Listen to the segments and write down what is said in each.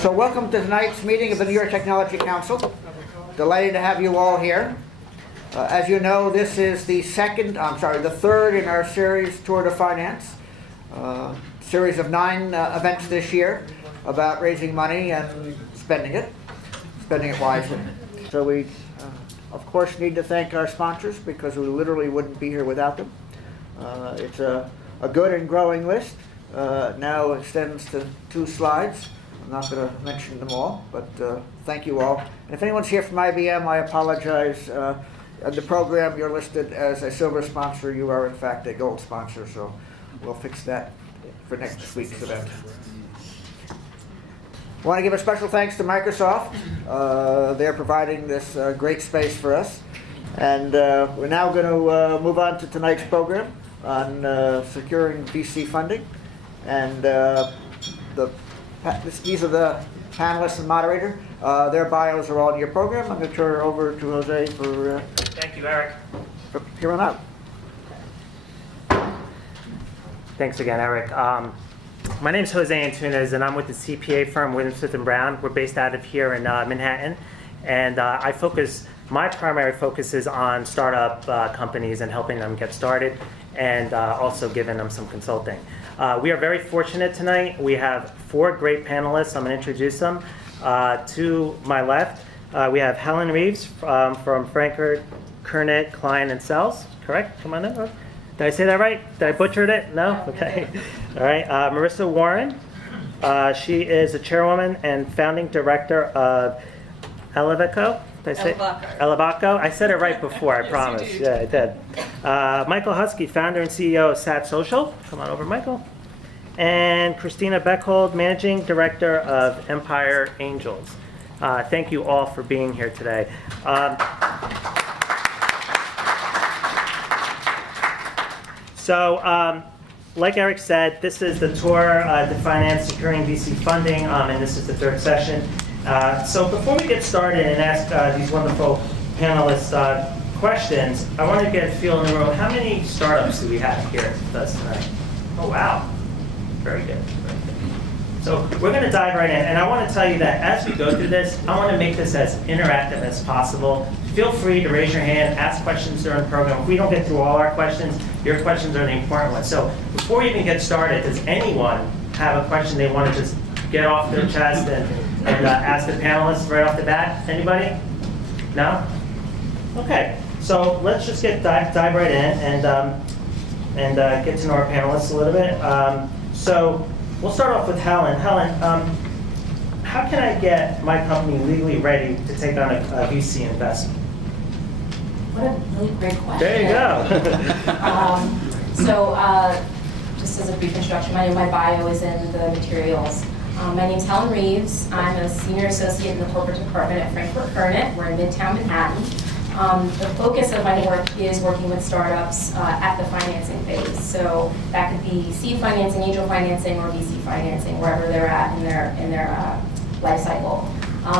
So welcome to tonight's meeting of the New York Technology Council. Delighted to have you all here. As you know, this is the third in our series, Tour de Finance. Series of 9 events this year about raising money and spending it wisely. So we, of course, need to thank our sponsors because we literally wouldn't be here without them. It's a good and growing list. Now extends to 2 slides. I'm not going to mention them all, but thank you all. And if anyone's here from IBM, I apologize. In the program, you're listed as a silver sponsor. You are, in fact, a gold sponsor, so we'll fix that for next week's event. I want to give a special thanks to Microsoft. They're providing this great space for us. And we're now going to move on to tonight's program on securing VC funding. And these are the panelists and moderator. Their bios are all in your program. I'm going to turn it over to Jose for... Thank you, Eric. Here on out. Thanks again, Eric. My name is Jose Antunes, and I'm with the CPA firm WithumSmith+Brown. We're based out of here in Manhattan, and my primary focus is on startup companies and helping them get started, and also giving them some consulting. We are very fortunate tonight. We have 4 great panelists. I'm going to introduce them. To my left, we have Helen Reeves from Frankfurt, Kurnit, Klein, and Selz. Correct? Come on in. Did I say that right? Did I butcher it? No? Okay. All right. Marisa Warren. She is the chairwoman and founding director of ELEVACAO. Did I say ELEVACAO? I said it right before, I promise. Yeah, I did. Michael Hussey, founder and CEO of StatSocial. Come on over, Michael. And Christina Bechhold, managing director of Empire Angels. Thank you all for being here today. Like Eric said, this is the Tour de Finance Securing VC Funding, and this is the 3rd session. So before we get started and ask these wonderful panelists questions, I want to get a feel in the room. How many startups do we have here with us tonight? Oh, wow. Very good. Very good. So we're going to dive right in. And I want to tell you that as we go through this, I want to make this as interactive as possible. Feel free to raise your hand, ask questions during the program. If we don't get through all our questions, your questions are the important ones. So before we even get started, does anyone have a question they want to just get off their chest and ask the panelists right off the bat? Anybody? No? Okay. So let's just dive right in and get to know our panelists a little bit. So we'll start off with Helen. Helen, how can I get my company legally ready to take on a VC investment? What a really great question. There you go. Just as a brief introduction, my bio is in the materials. My name is Helen Reeves. I'm a senior associate in the corporate department at Frankfurt Kurnit. We're in Midtown Manhattan. The focus of my work is working with startups at the financing phase. So that could be seed financing, angel financing, or VC financing, wherever they're at in their life cycle.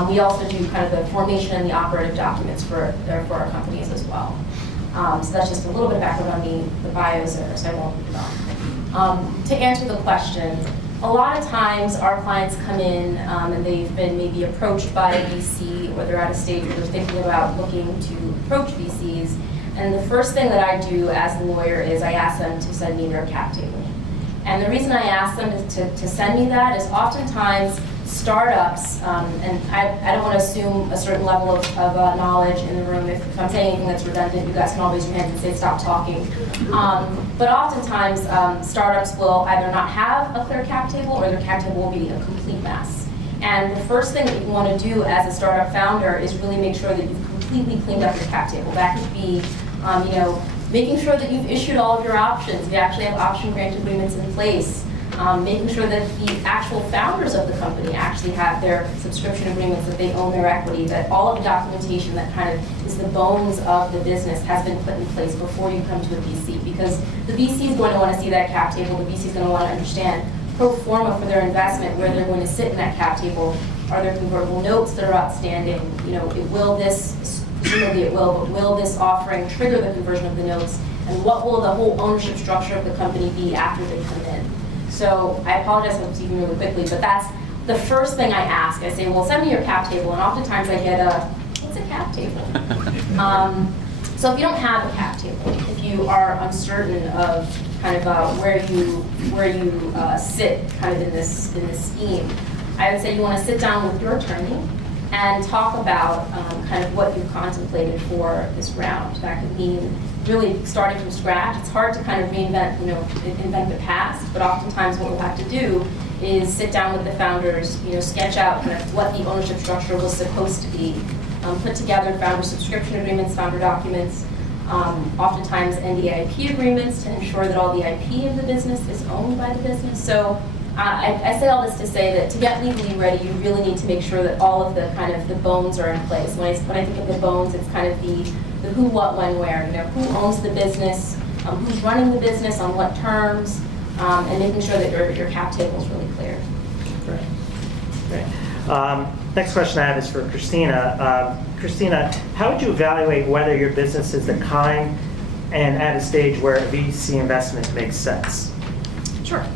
We also do kind of the formation and the operative documents for our companies as well. So that's just a little bit of background on the bios there, so I won't read it on. To answer the question, a lot of times our clients come in and they've been maybe approached by a VC, or they're at a stage where they're thinking about looking to approach VCs. And the first thing that I do as a lawyer is I ask them to send me their cap table. And the reason I ask them to send me that is oftentimes startups, and I don't want to assume a certain level of knowledge in the room. If I'm saying anything that's redundant, you guys can always raise your hands and say stop talking. But oftentimes startups will either not have a clear cap table, or their cap table will be a complete mess. And the first thing that you want to do as a startup founder is really make sure that you've completely cleaned up your cap table. That could be making sure that you've issued all of your options. You actually have option grant agreements in place. Making sure that the actual founders of the company actually have their subscription agreements, that they own their equity, that all of the documentation that kind of is the bones of the business has been put in place before you come to a VC. Because the VC is going to want to see that cap table. The VC is going to want to understand pro forma for their investment, where they're going to sit in that cap table. Are there convertible notes that are outstanding? Presumably it will, but will this offering trigger the conversion of the notes? And what will the whole ownership structure of the company be after they come in? So I apologize if I'm speaking really quickly, but that's the first thing I ask. I say, well, send me your cap table, and oftentimes I get what's a cap table? So if you don't have a cap table, if you are uncertain of kind of where you sit kind of in this scheme, I would say you want to sit down with your attorney and talk about kind of what you've contemplated for this round. That could mean really starting from scratch. It's hard to kind of reinvent, invent the past, but oftentimes what we'll have to do is sit down with the founders, sketch out kind of what the ownership structure was supposed to be, put together founder subscription agreements, founder documents, oftentimes NDIP agreements to ensure that all the IP of the business is owned by the business. So I say all this to say that to get legally ready, you really need to make sure that all of the kind of the bones are in place. When I think of the bones, it's kind of the who, what, when, where. Who owns the business, who's running the business, on what terms, and making sure that your cap table is really clear. Great. Next question I have is for Christina. Christina, how would you evaluate whether your business is the kind and at a stage where VC investment makes sense? Sure.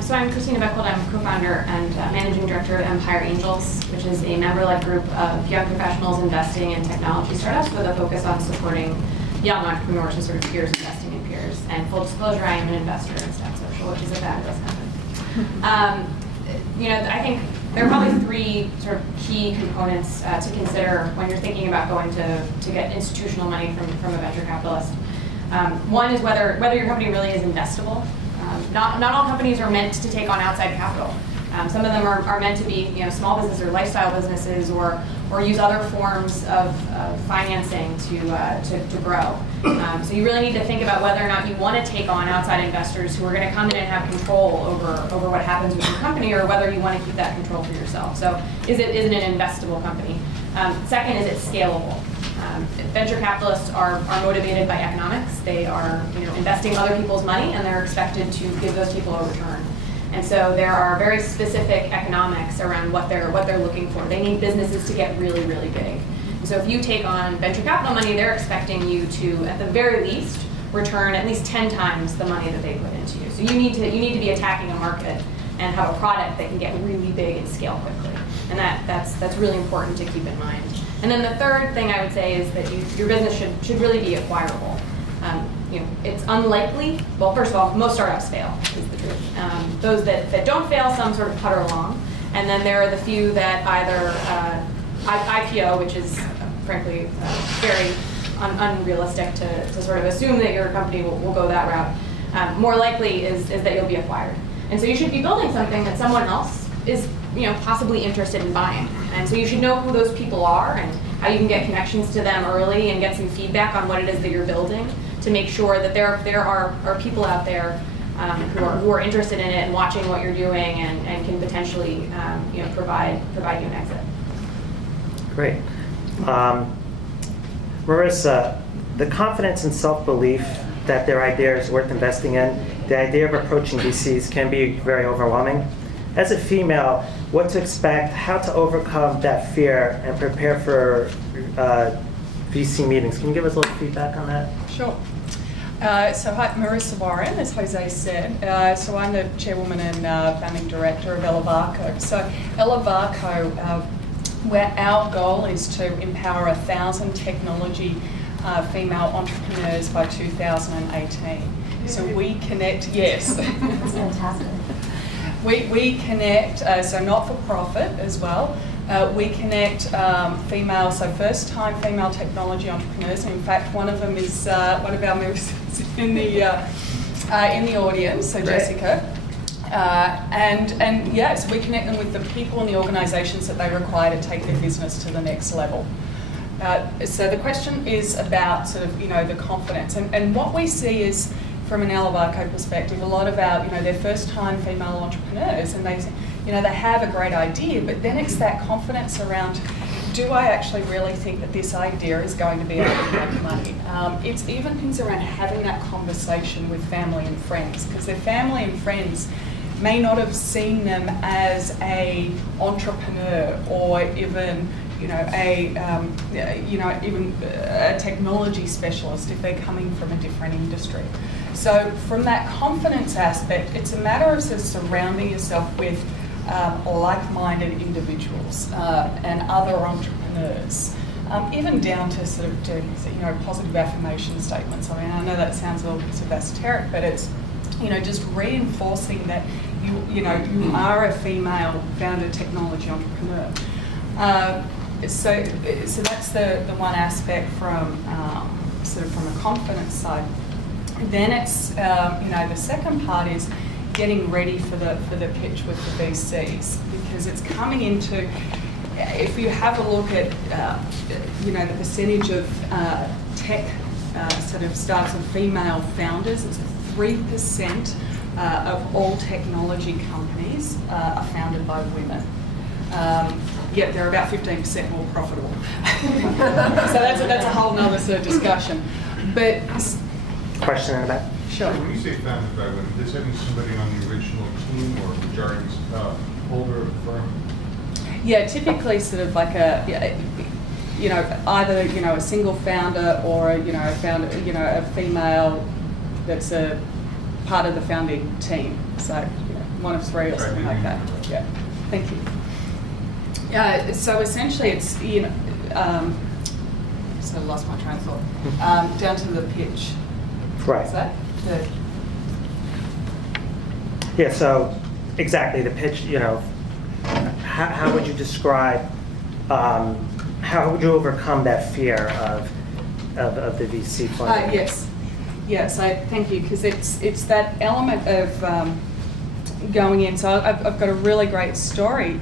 So I'm Christina Bechhold. I'm co-founder and managing director of Empire Angels, which is a member-led group of young professionals investing in technology startups with a focus on supporting young entrepreneurs and sort of peers investing in peers. And full disclosure, I am an investor in StatSocial, which is a fabulous company. I think there are probably three sort of key components to consider when you're thinking about going to get institutional money from a venture capitalist. One is whether your company really is investable. Not all companies are meant to take on outside capital. Some of them are meant to be small businesses or lifestyle businesses or use other forms of financing to grow. So you really need to think about whether or not you want to take on outside investors who are going to come in and have control over what happens with your company, or whether you want to keep that control for yourself. So is it an investable company? Second, is it scalable? Venture capitalists are motivated by economics. They are investing other people's money, and they're expected to give those people a return. And so there are very specific economics around what they're looking for. They need businesses to get really, really big. And so if you take on venture capital money, they're expecting you to, at the very least, return at least 10 times the money that they put into you. So you need to be attacking a market and have a product that can get really big and scale quickly. And that's really important to keep in mind. And then the third thing I would say is that your business should really be acquirable. It's unlikely. Well, first of all, most startups fail, is the truth. Those that don't fail, some sort of putter along. And then there are the few that either IPO, which is frankly very unrealistic to sort of assume that your company will go that route. More likely is that you'll be acquired. And so you should be building something that someone else is possibly interested in buying. And so you should know who those people are and how you can get connections to them early and get some feedback on what it is that you're building to make sure that there are people out there who are interested in it and watching what you're doing and can potentially provide you an exit. Great. Marisa, the confidence and self-belief that their idea is worth investing in, the idea of approaching VCs can be very overwhelming. As a female, what to expect, how to overcome that fear and prepare for VC meetings. Can you give us a little feedback on that? Sure. So hi, Marisa Warren, as Jose said. So I'm the chairwoman and founding director of ELEVACAO. So ELEVACAO, where our goal is to empower 1,000 technology female entrepreneurs by 2018. So we connect, yes. That's fantastic. We connect, so not-for-profit as well. We connect female, so first-time female technology entrepreneurs. In fact, one of them is one of our members in the audience, so Great. Jessica. And yes, we connect them with the people and the organisations that they require to take their business to the next level. So the question is about sort of the confidence, and what we see is, from an ELEVACAO perspective, a lot about they're first-time female entrepreneurs, and they have a great idea, but then it's that confidence around, do I actually really think that this idea is going to be able to make money? It's even things around having that conversation with family and friends, because their family and friends may not have seen them as a entrepreneur or even even a technology specialist if they're coming from a different industry. So from that confidence aspect, it's a matter of sort of surrounding yourself with like-minded individuals and other entrepreneurs, even down to sort of doing, positive affirmation statements. I mean, I know that sounds a little bit sort of esoteric, but it's, just reinforcing that you are a female founder technology entrepreneur. So that's the one aspect from sort of from a confidence side. Then it's the second part is getting ready for the pitch with the VCs, because it's coming into, if you have a look at the percentage of tech sort of startups and female founders, it's 3% of all technology companies are founded by women. Yet they're about 15% more profitable. So that's a whole nother sort of discussion. But Question in the back? sure. When you say founded by women, does that mean somebody on the original team or majority holder of the firm? Yeah, typically sort of like either a single founder or a founder, a female that's a part of the founding team. So one of three or something like that. Yeah, thank you. So essentially, it's so I lost my train of thought. Down to the pitch. Right. Is that the? Yeah, so exactly, the pitch, how would you describe, how would you overcome that fear of the VC funding? Yes, thank you, because it's that element of going in. So I've got a really great story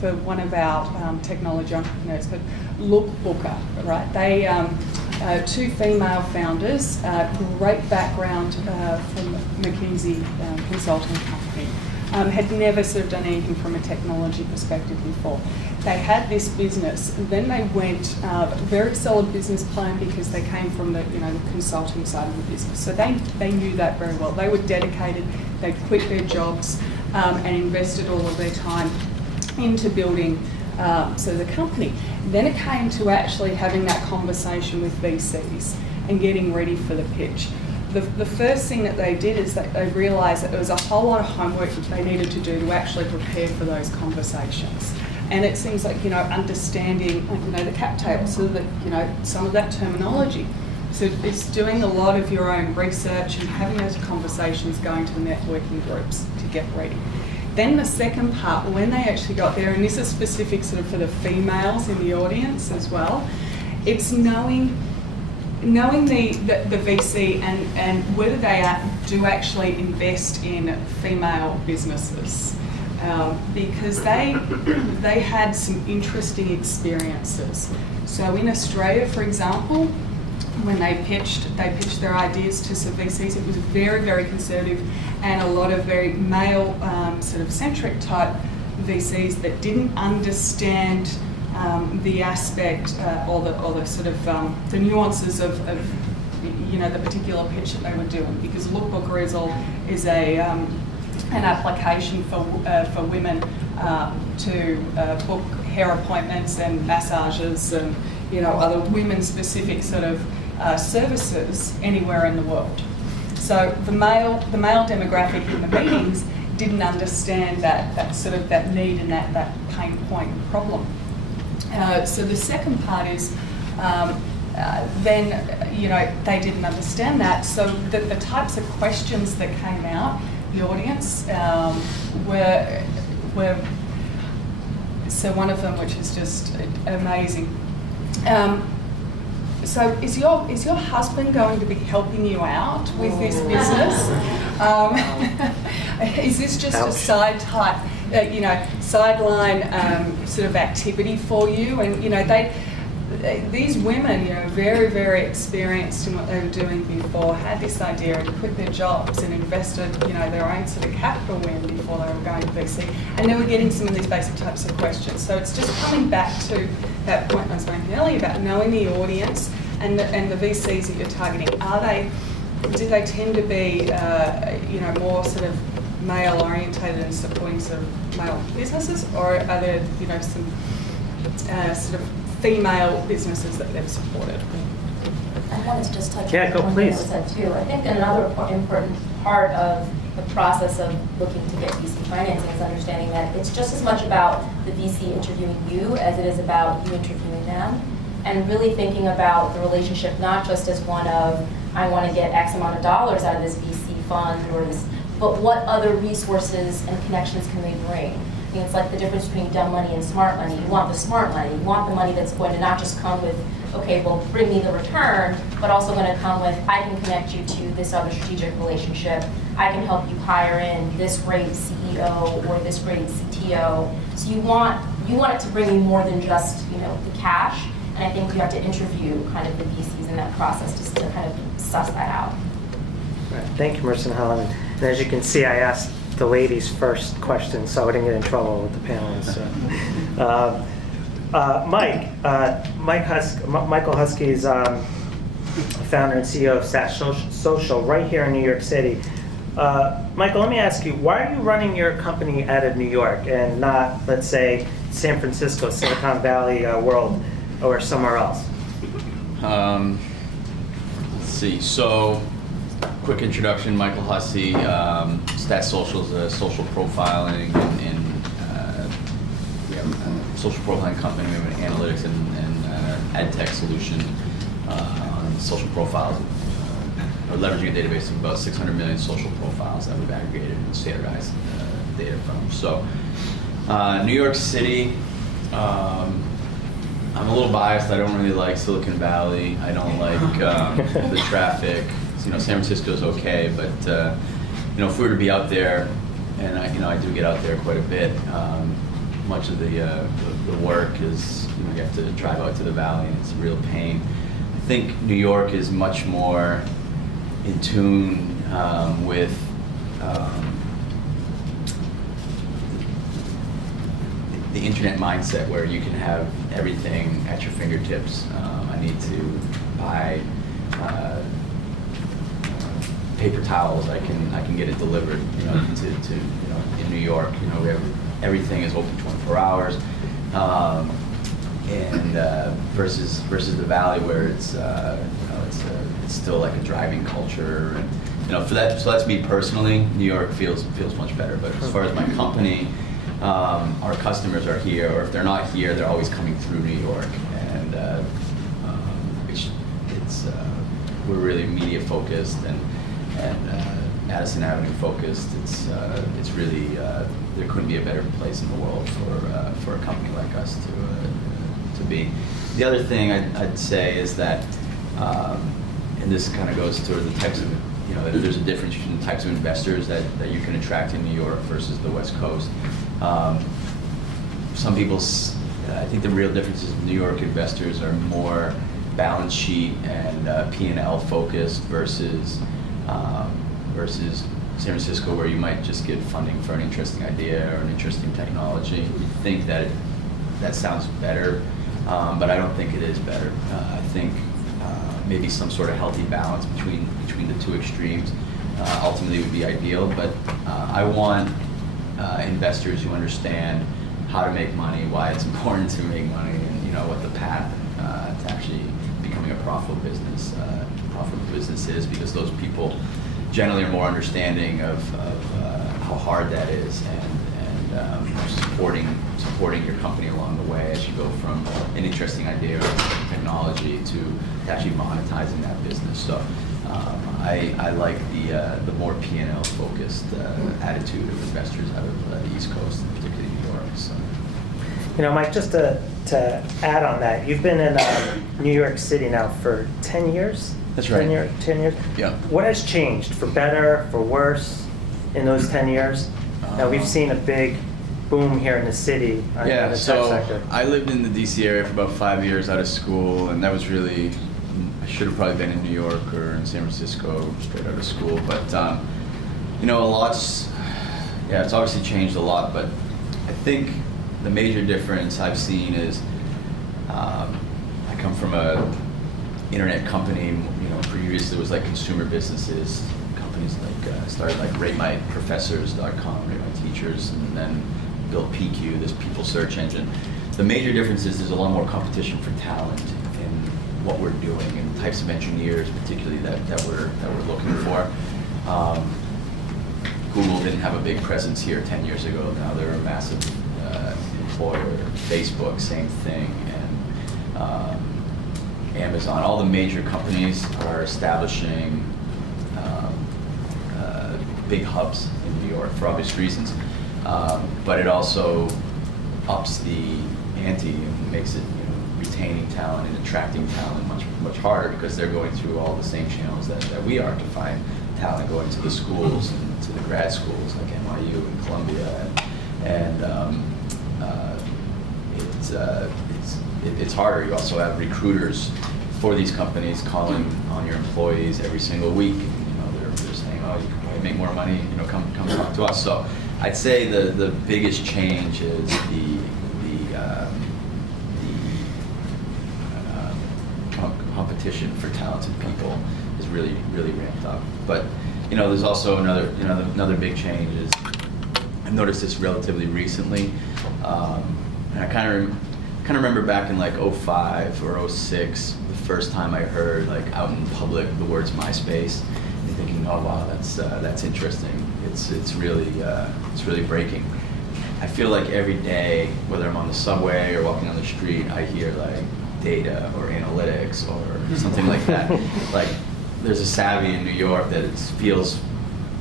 for one of our technology entrepreneurs called Lookbooker, right? They, two female founders, great background from McKinsey consulting company, had never sort of done anything from a technology perspective before. They had this business, then they went very solid business plan because they came from the the consulting side of the business. So they knew that very well. They were dedicated. They quit their jobs and invested all of their time into building the company. Then it came to actually having that conversation with VCs and getting ready for the pitch. The first thing that they did is that they realised that there was a whole lot of homework that they needed to do to actually prepare for those conversations. And it seems like, understanding, the cap table, so that, some of that terminology. So it's doing a lot of your own research and having those conversations, going to networking groups to get ready. Then the second part, when they actually got there, and this is specific sort of for the females in the audience as well, it's knowing the VC and whether they do actually invest in female businesses. Because they had some interesting experiences. So in Australia, for example, when they pitched their ideas to some VCs, it was very, very conservative and a lot of very male sort of centric type VCs that didn't understand the aspect or the sort of the nuances of the particular pitch that they were doing, because Lookbooker is an application for women to book hair appointments and massages and other women-specific sort of services anywhere in the world. So the male demographic in the meetings didn't understand that sort of that need and that pain point and problem. So the second part is then they didn't understand that. So the types of questions that came out, the audience were so one of them, which is just amazing. So is your husband going to be helping you out with this business? Is this just a sideline sort of activity for you? And these women, very, very experienced in what they were doing before, had this idea and quit their jobs and invested, their own sort of capital in before they were going to VC, and they were getting some of these basic types of questions. So it's just coming back to that point I was making earlier about knowing the audience and the VCs that you're targeting. Do they tend to be, more sort of male orientated and supporting sort of male businesses, or are there, some sort of female businesses that they've supported? I wanted to just touch Yeah, on go, one thing that please. was said too. I think another important part of the process of looking to get VC financing is understanding that it's just as much about the VC interviewing you as it is about you interviewing them, and really thinking about the relationship not just as one of, I want to get X amount of dollars out of this VC fund or this, but what other resources and connections can they bring? I think it's like the difference between dumb money and smart money. You want the smart money. You want the money that's going to not just come with, okay, well, bring me the return, but also going to come with, I can connect you to this other strategic relationship. I can help you hire in this great CEO or this great CTO. So you want it to bring you more than just, the cash. And I think you have to interview kind of the VCs in that process just to kind of suss that out. Right. Thank you, Marisa and Helen. And as you can see, I asked the ladies first question, so I wouldn't get in trouble with the panelists. So. Michael Hussey is founder and CEO of StatSocial right here in New York City. Michael, let me ask you, why are you running your company out of New York and not, let's say, San Francisco, Silicon Valley world, or somewhere else? Let's see. So, quick introduction, Michael Hussey. StatSocial is a social profiling and social profiling company. We have an analytics and ad tech solution on social profiles. We're leveraging a database of about 600 million social profiles that we've aggregated and standardized data from. So, New York City, I'm a little biased. I don't really like Silicon Valley. I don't like the traffic. San Francisco's okay, but if we were to be out there, and I do get out there quite a bit. Much of the work is you have to drive out to the valley, and it's a real pain. I think New York is much more in tune with the internet mindset, where you can have everything at your fingertips. I need to buy paper towels. I can get it delivered. To in New York, we have everything is open 24 hours, and versus the valley where it's still like a driving culture, and for that. So that's me personally. New York feels much better. But as far as my company, our customers are here, or if they're not here, they're always coming through New York, and we're really media focused and Madison Avenue focused. It's really there couldn't be a better place in the world for a company like us to be. The other thing I'd say is that, and this kind of goes toward the types of there's a difference between the types of investors that you can attract in New York versus the West Coast. Some people, I think the real difference is New York investors are more balance sheet and P&L focused versus San Francisco, where you might just get funding for an interesting idea or an interesting technology. We think that sounds better, but I don't think it is better. I think maybe some sort of healthy balance between the two extremes ultimately would be ideal. But I want investors who understand how to make money, why it's important to make money, and what the path to actually becoming a profitable business is, because those people generally are more understanding of how hard that is, and supporting your company along the way as you go from an interesting idea or technology to actually monetizing that business. So I like the more P&L focused attitude of investors out of the East Coast, and particularly New York. So. Mike, just to add on that, you've been in New York City now for 10 years? That's right. 10 years? Yeah. What has changed, for better, for worse, in those 10 years? Now, we've seen a big boom here in the city in the tech sector. I lived in the DC area for about 5 years out of school, and that was really, I should have probably been in New York or in San Francisco straight out of school. But, it's obviously changed a lot, but I think the major difference I've seen is I come from a internet company. Previously it was like consumer businesses, companies like started like RateMyProfessors.com, Rate My Teachers, and then built PQ, this people search engine. The major difference is there's a lot more competition for talent in what we're doing and the types of engineers, particularly that we're looking for. Google didn't have a big presence here 10 years ago. Now they're a massive employer. Facebook, same thing, and Amazon. All the major companies are establishing big hubs in New York for obvious reasons, but it also ups the ante and makes it, retaining talent and attracting talent much harder, because they're going through all the same channels that we are to find talent, going to the schools and to the grad schools like NYU and Columbia, and it's harder. You also have recruiters for these companies calling on your employees every single week. They're saying, "Oh, you can probably make more money. Come talk to us." So I'd say the biggest change is the competition for talented people is really ramped up. But there's also another big change is I've noticed this relatively recently, and I kind of remember back in like 05 or 06, the first time I heard like out in public the words MySpace, and thinking, oh wow, that's interesting. It's really breaking. I feel like every day, whether I'm on the subway or walking on the street, I hear like data or analytics or something like that. Like there's a savvy in New York that it feels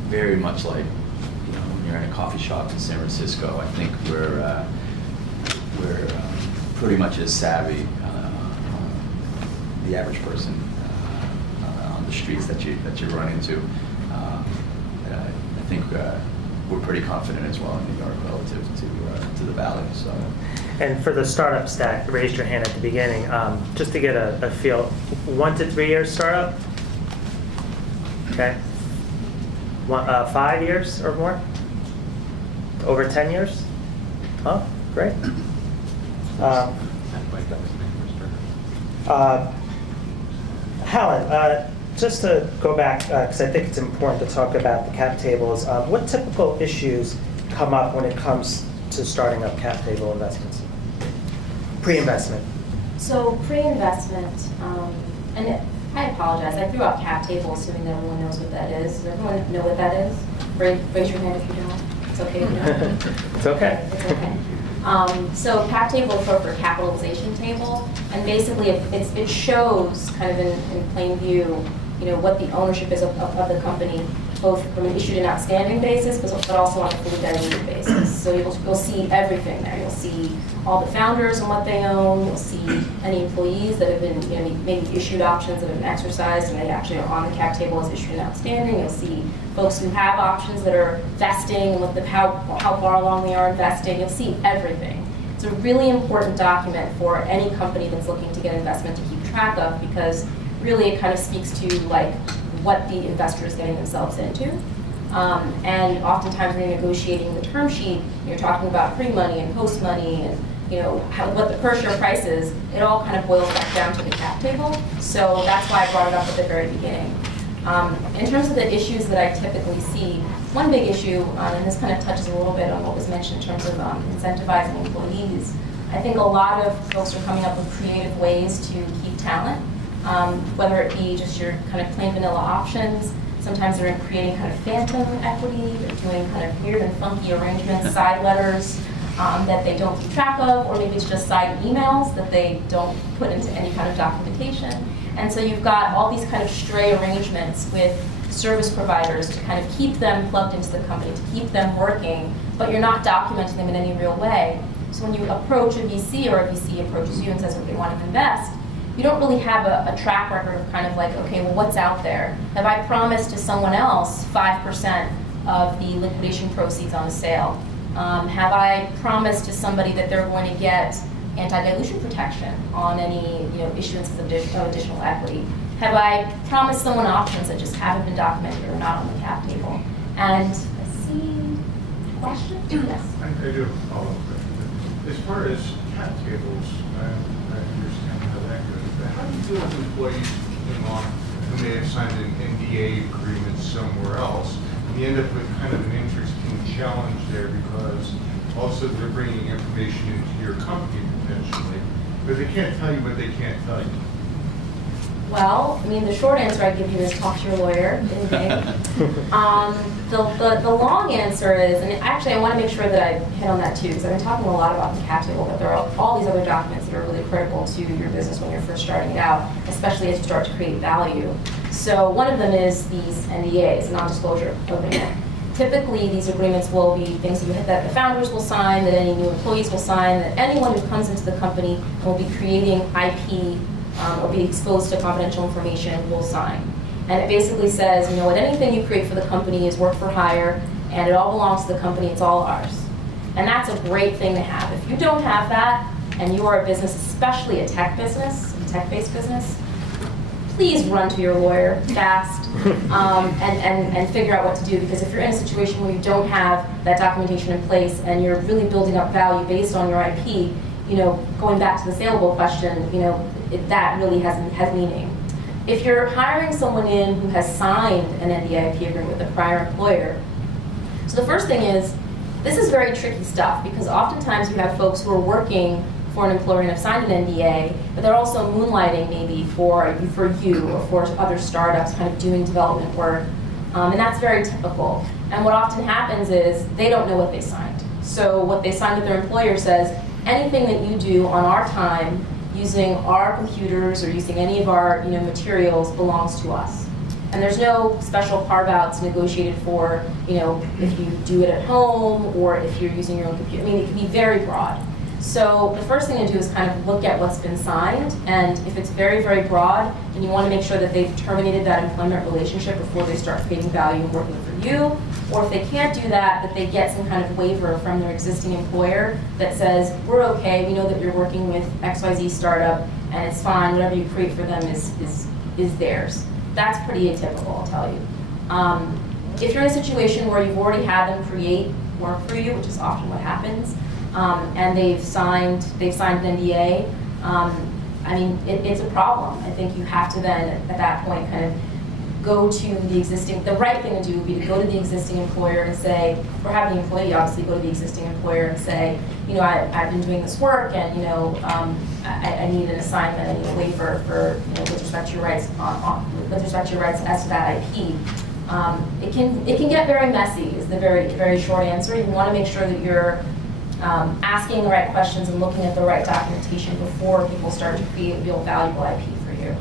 very much like when you're in a coffee shop in San Francisco. I think we're pretty much as savvy, the average person on the streets that you run into. I think we're pretty confident as well in New York relative to the Valley. So. And for the startup stack, raised your hand at the beginning, just to get a feel, 1 to 3 years startup? Okay. 5 years or more? Over 10 years? Oh, great. Helen, just to go back, because I think it's important to talk about the cap tables, what typical issues come up when it comes to starting up cap table investments? Pre-investment. So pre-investment, and I apologize, I threw out cap table assuming that everyone knows what that is. Does everyone know what that is? Raise your hand if you don't. It's okay if you don't. It's okay. It's okay. So cap table is short for capitalization table, and basically it shows kind of in plain view, what the ownership is of the company, both from an issued and outstanding basis, but also on a fully diluted basis. So you'll see everything there. You'll see all the founders and what they own. You'll see any employees that have been maybe issued options that have been exercised and they actually are on the cap table as issued and outstanding. You'll see folks who have options that are vesting and how far along they are investing. You'll see everything. It's a really important document for any company that's looking to get investment to keep track of, because really it kind of speaks to like what the investor is getting themselves into. And oftentimes when you're negotiating the term sheet, you're talking about pre-money and post-money and what the per share price is. It all kind of boils back down to the cap table. So that's why I brought it up at the very beginning. In terms of the issues that I typically see, one big issue, and this kind of touches a little bit on what was mentioned in terms of incentivizing employees. I think a lot of folks are coming up with creative ways to keep talent, whether it be just your kind of plain vanilla options. Sometimes they're creating kind of phantom equity. They're doing kind of weird and funky arrangements, side letters that they don't keep track of, or maybe it's just side emails that they don't put into any kind of documentation. And so you've got all these kind of stray arrangements with service providers to kind of keep them plugged into the company, to keep them working, but you're not documenting them in any real way. So when you approach a VC or a VC approaches you and says, okay, want to invest, you don't really have a track record of kind of like, okay, well, what's out there? Have I promised to someone else 5% of the liquidation proceeds on a sale? Have I promised to somebody that they're going to get anti-dilution protection on any issuances of additional equity? Have I promised someone options that just haven't been documented or not on the cap table? And let's see, question? Yes. I do have a follow-up question. As far as cap tables, I understand how that goes, but how do you deal with employees who may have signed an NDA agreement somewhere else? And you end up with kind of an interesting challenge there, because also they're bringing information into your company potentially, but they can't tell you what they can't tell you. Well, I mean, the short answer I give you is talk to your lawyer. The long answer is, and actually I want to make sure that I hit on that too, because I've been talking a lot about the cap table, but there are all these other documents that are really critical to your business when you're first starting it out, especially as you start to create value. So one of them is these NDAs, non-disclosure agreement. Typically, these agreements will be things that the founders will sign, that any new employees will sign, that anyone who comes into the company and will be creating IP or be exposed to confidential information will sign. And it basically says, you know what, anything you create for the company is work for hire, and it all belongs to the company, it's all ours. And that's a great thing to have. If you don't have that, and you are a business, especially a tech business, a tech-based business, please run to your lawyer fast and figure out what to do. Because if you're in a situation where you don't have that documentation in place and you're really building up value based on your IP, you know, going back to the saleable question, you know, that really has meaning. If you're hiring someone in who has signed an NDA IP agreement with a prior employer, so the first thing is, this is very tricky stuff because oftentimes you have folks who are working for an employer and have signed an NDA, but they're also moonlighting maybe for you or for other startups, kind of doing development work, and that's very typical. And what often happens is they don't know what they signed. So what they signed with their employer says, anything that you do on our time, using our computers or using any of our materials belongs to us. And there's no special carve-outs negotiated for if you do it at home or if you're using your own computer. I mean, it can be very broad. So the first thing to do is kind of look at what's been signed, and if it's very, very broad, then you want to make sure that they've terminated that employment relationship before they start creating value and working for you. Or if they can't do that they get some kind of waiver from their existing employer that says, we're okay, we know that you're working with XYZ startup, and it's fine, whatever you create for them is theirs. That's pretty atypical, I'll tell you. If you're in a situation where you've already had them create work for you, which is often what happens, and they've signed an NDA, I mean, it's a problem. I think you have to then, at that point, kind of go to the right thing to do would be to go to the existing employer and say, or have the employee obviously go to the existing employer and say, I've been doing this work and, I need an assignment, I need a waiver for, with respect to your rights with respect to your rights as to that IP. It can get very messy is the very, very short answer. You want to make sure that you're asking the right questions and looking at the right documentation before people start to create real valuable IP for you.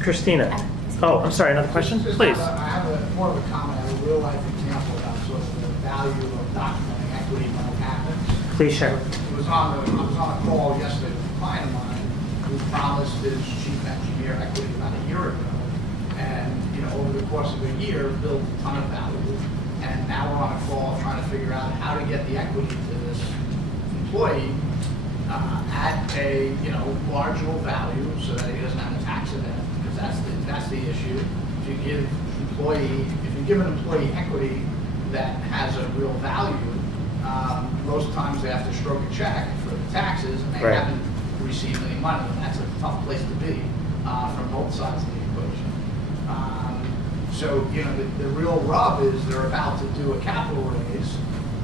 Christina. Oh, I'm sorry, another question? Please. I have more of a comment, I have a real life example about sort of the value of documenting equity when it happens. Please share. I was on a call yesterday with a client of mine who promised his chief engineer equity about a year ago. And over the course of a year, built a ton of value. And now we're on a call trying to figure out how to get the equity to this employee at a marginal value so that he doesn't have a tax event, because that's the issue. If you give an employee equity that has a real value, most times they have to stroke a check for the taxes and they haven't received any money, and that's a tough place to be from both sides of the equation. So the real rub is they're about to do a capital raise.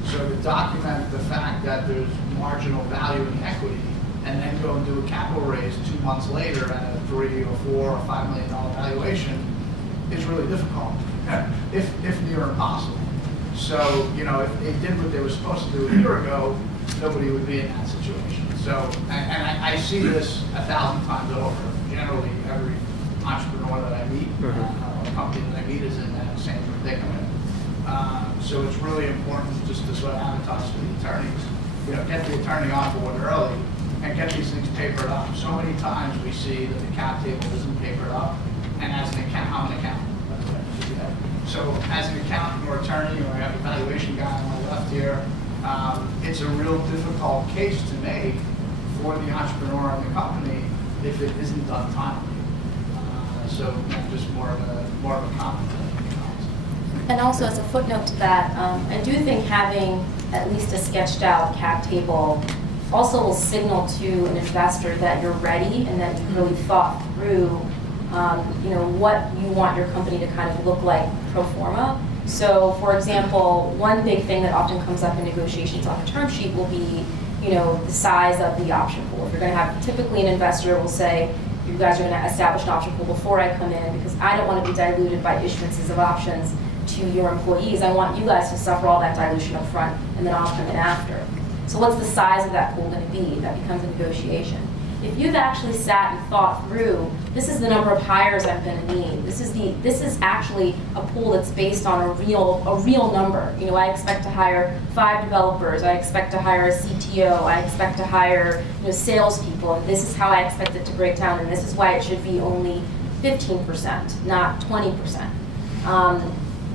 So to document the fact that there's marginal value in equity, and then go and do a capital raise 2 months later at a $3 or $4 or $5 million valuation is really difficult, if near impossible. So if they did what they were supposed to do a year ago, nobody would be in that situation. So and I see this 1,000 times over. Generally, every entrepreneur that I meet, or company that I meet, is in that same predicament. So it's really important just to sort of advertise to the attorneys, get the attorney on board early and get these things papered up. So many times we see that the cap table isn't papered up, and as an accountant, I'm an accountant, by the way, so as an accountant or attorney, or I have a valuation guy on my left here, it's a real difficult case to make for the entrepreneur and the company if it isn't done timely. So just more of a comment. And also, as a footnote to that, I do think having at least a sketched out cap table also will signal to an investor that you're ready and that you've really thought through, what you want your company to kind of look like pro forma. So, for example, one big thing that often comes up in negotiations on a term sheet will be, the size of the option pool. If you're going to have, typically an investor will say, you guys are going to establish an option pool before I come in because I don't want to be diluted by issuances of options to your employees. I want you guys to suffer all that dilution up front and then I'll come in after. So what's the size of that pool going to be? That becomes a negotiation. If you've actually sat and thought through, this is the number of hires I'm going to need. This is actually a pool that's based on a real number. I expect to hire 5 developers. I expect to hire a CTO. I expect to hire salespeople. And this is how I expect it to break down. And this is why it should be only 15%, not 20%.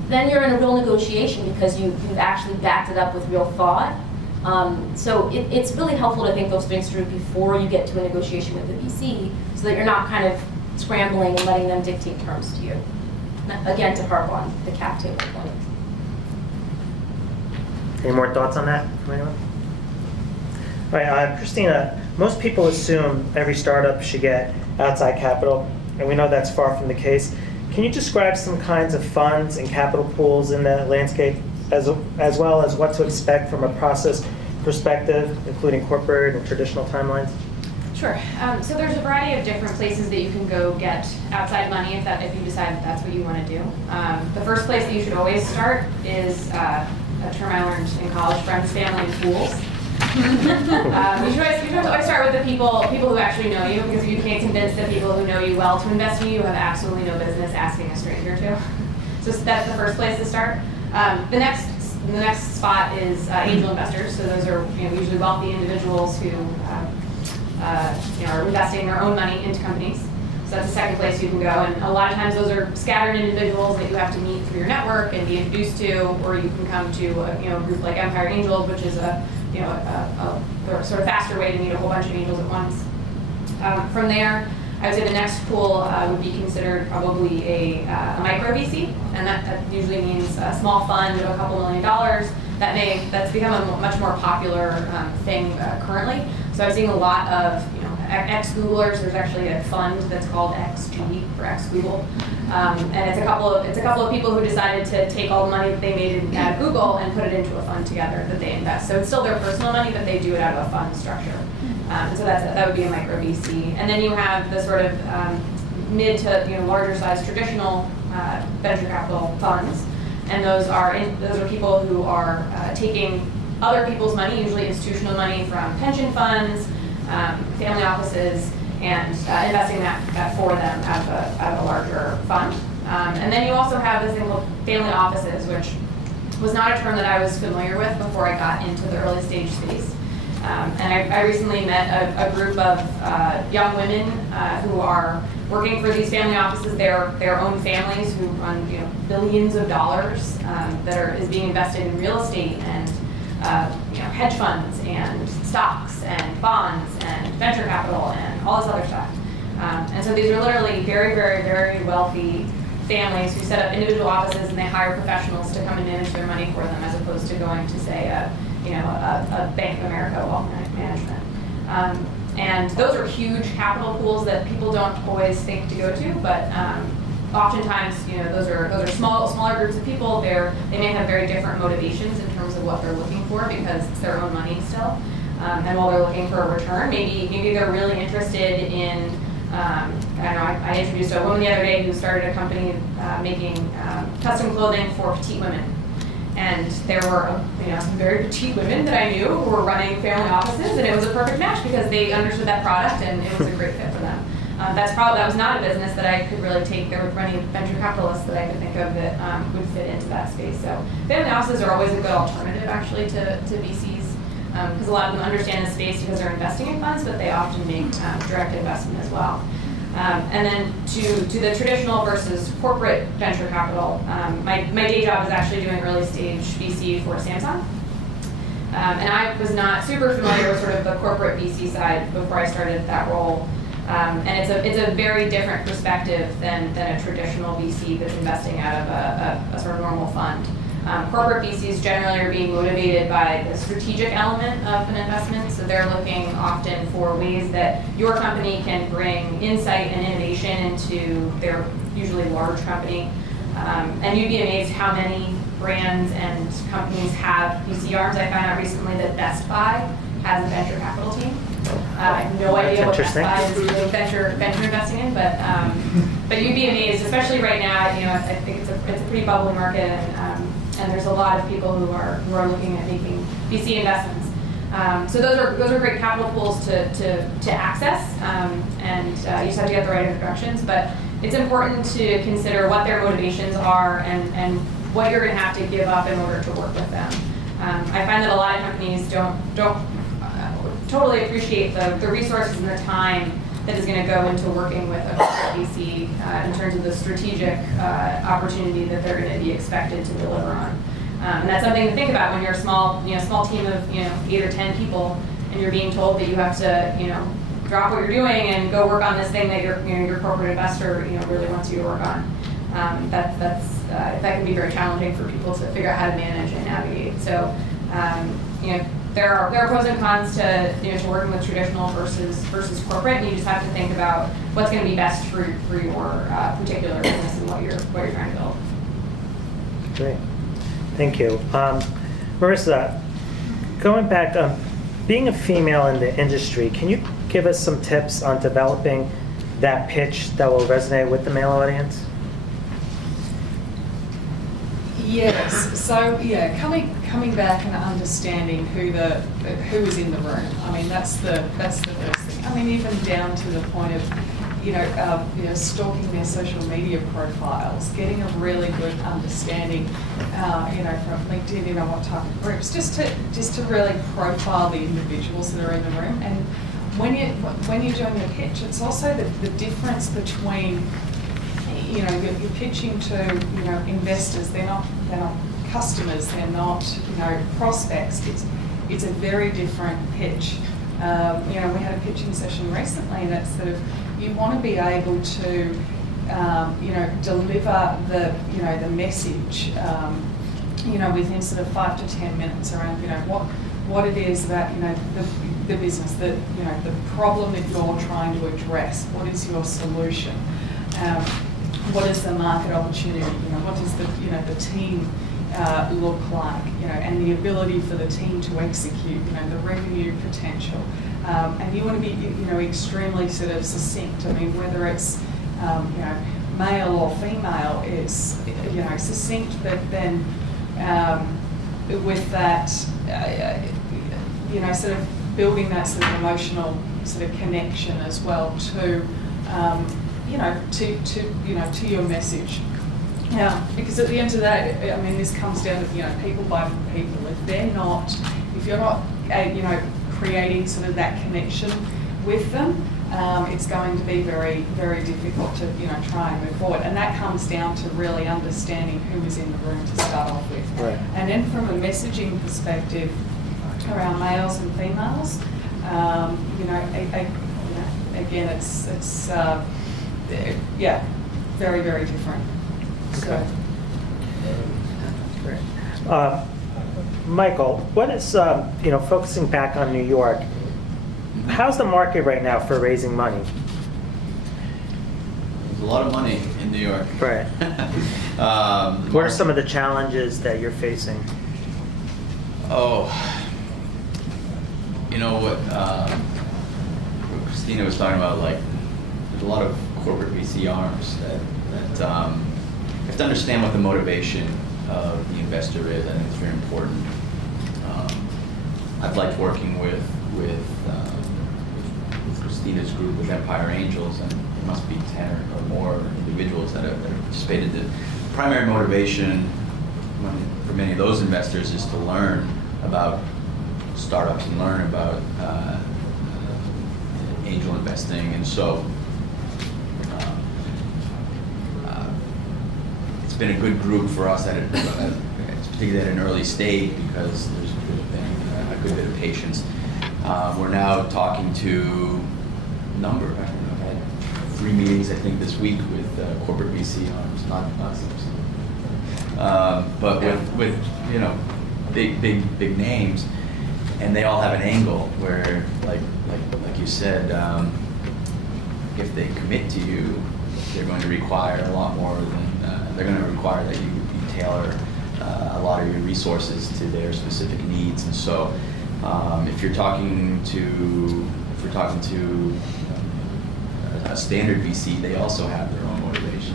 Then you're in a real negotiation because you've actually backed it up with real thought. So it's really helpful to think those things through before you get to a negotiation with the VC so that you're not kind of scrambling and letting them dictate terms to you. Again, to harp on the cap table point. Any more thoughts on that from anyone? All right, Christina, most people assume every startup should get outside capital, and we know that's far from the case. Can you describe some kinds of funds and capital pools in the landscape, as well as what to expect from a process perspective, including corporate and traditional timelines? Sure. So there's a variety of different places that you can go get outside money if you decide that's what you want to do. The first place that you should always start is a term I learned in college: friends, family, and fools. You should always start with the people who actually know you, because if you can't convince the people who know you well to invest in you, you have absolutely no business asking a stranger to. So that's the first place to start. The next spot is angel investors. So those are usually wealthy individuals who are investing their own money into companies. So that's the second place you can go. And a lot of times those are scattered individuals that you have to meet through your network and be introduced to, or you can come to a group like Empire Angels, which is a sort of faster way to meet a whole bunch of angels at once. From there, I would say the next pool would be considered probably a micro VC, and that usually means a small fund of a couple $1 million. That's become a much more popular thing currently. So I'm seeing a lot of ex-Googlers. There's actually a fund that's called XG for ex-Google, and it's a couple of people who decided to take all the money that they made at Google and put it into a fund together that they invest. So it's still their personal money, but they do it out of a fund structure. And so that would be a micro VC. And then you have the sort of mid to larger size traditional venture capital funds, and those are people who are taking other people's money, usually institutional money from pension funds, family offices, and investing that for them out of a larger fund. And then you also have this thing called family offices, which was not a term that I was familiar with before I got into the early stage space. And I recently met a group of young women who are working for these family offices, their own families who run billions of dollars that is being invested in real estate and hedge funds and stocks and bonds and venture capital and all this other stuff. And so these are literally very, very, very wealthy families who set up individual offices and they hire professionals to come and manage their money for them, as opposed to going to, say, a Bank of America wealth management. And those are huge capital pools that people don't always think to go to, but oftentimes, those are smaller groups of people. They may have very different motivations in terms of what they're looking for, because it's their own money still. And while they're looking for a return, maybe they're really interested in. I introduced a woman the other day who started a company making custom clothing for petite women. And there were some very petite women that I knew who were running family offices, and it was a perfect match because they understood that product and it was a great fit for them. That was not a business that I could really take. There were plenty of venture capitalists that I could think of that would fit into that space. So family offices are always a good alternative, actually, to VCs, because a lot of them understand the space because they're investing in funds, but they often make direct investment as well. And then to the traditional versus corporate venture capital, my day job is actually doing early stage VC for Samsung. And I was not super familiar with sort of the corporate VC side before I started that role. And it's a very different perspective than a traditional VC that's investing out of a sort of normal fund. Corporate VCs generally are being motivated by the strategic element of an investment, so they're looking often for ways that your company can bring insight and innovation into their usually large company. And you'd be amazed how many brands and companies have VC arms. I found out recently that Best Buy has a venture capital team. I have no idea what That's that interesting. is really venture investing in, but you'd be amazed, especially right now. I think it's a pretty bubbly market, and there's a lot of people who are looking at making VC investments. So those are great capital pools to access, and you just have to get the right introductions. But it's important to consider what their motivations are and what you're going to have to give up in order to work with them. I find that a lot of companies don't totally appreciate the resources and the time that is going to go into working with a corporate VC in terms of the strategic opportunity that they're going to be expected to deliver on. And that's something to think about when you're a small team of 8 or 10 people, and you're being told that you have to drop what you're doing and go work on this thing that your corporate investor really wants you to work on. That can be very challenging for people to figure out how to manage and navigate. So there are pros and cons to working with traditional versus corporate, and you just have to think about what's going to be best for your particular business and what you're trying to build. Great. Thank you. Marisa, going back, being a female in the industry, can you give us some tips on developing that pitch that will resonate with the male audience? Yes. So yeah, coming back and understanding who is in the room. I mean, that's the first thing. I mean, even down to the point of stalking their social media profiles, getting a really good understanding, from LinkedIn, what type of groups, just to really profile the individuals that are in the room. And when you're doing your pitch, it's also the difference between, you're pitching to, investors. They're not customers. They're not, prospects. It's a very different pitch. We had a pitching session recently, and it's sort of, you want to be able to, deliver the message, within sort of 5 to 10 minutes around, what it is about, the business, the problem that you're trying to address. What is your solution? What is the market opportunity? What does the team look like? And the ability for the team to execute. The revenue potential. And you want to be, extremely sort of succinct. I mean, whether it's, male or female, is, succinct, but then with that, sort of building that sort of emotional sort of connection as well to, to your message. Because at the end of the day, I mean, this comes down to, people buy from people. If you're not, creating sort of that connection with them, it's going to be very, very difficult to, try and move forward. And that comes down to really understanding who is in the room to start off with. Right. And then from a messaging perspective, around males and females, again, it's very, very different. So. Great. Michael, what is, focusing back on New York, how's the market right now for raising money? There's a lot of money in New York. Right. What are some of the challenges that you're facing? Oh, what Christina was talking about, like, there's a lot of corporate VC arms that you have to understand what the motivation of the investor is. I think it's very important. I've liked working with Christina's group, with Empire Angels, and there must be 10 or more individuals that have participated. The primary motivation for many of those investors is to learn about startups and learn about angel investing, and so it's been a good group for us particularly at an early stage, because there's been a good bit of patience. We're now talking to a number. I've had 3 meetings, I think, this week with corporate VC arms, not some, but with big names, and they all have an angle where, like you said, if they commit to you, they're going to require a lot more than they're going to require that you tailor a lot of your resources to their specific needs. And so If we're talking to a standard VC, they also have their own motivations.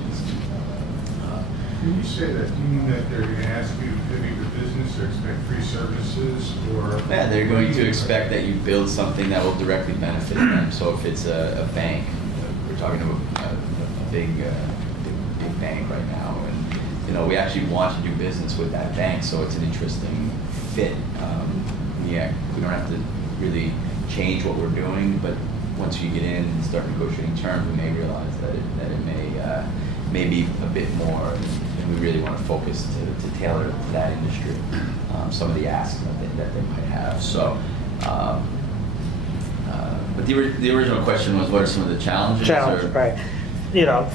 When you say that, do you mean that they're going to ask you to pivot your business or expect free services or? Yeah, they're going to expect that you build something that will directly benefit them. So if it's a bank, we're talking about a big bank right now, and we actually want to do business with that bank, so it's an interesting fit. We don't have to really change what we're doing, but once you get in and start negotiating terms, we may realize that it may be a bit more, and we really want to focus to tailor to that industry some of the asks that they might have. So, but the original question was, what are some of the challenges? Right.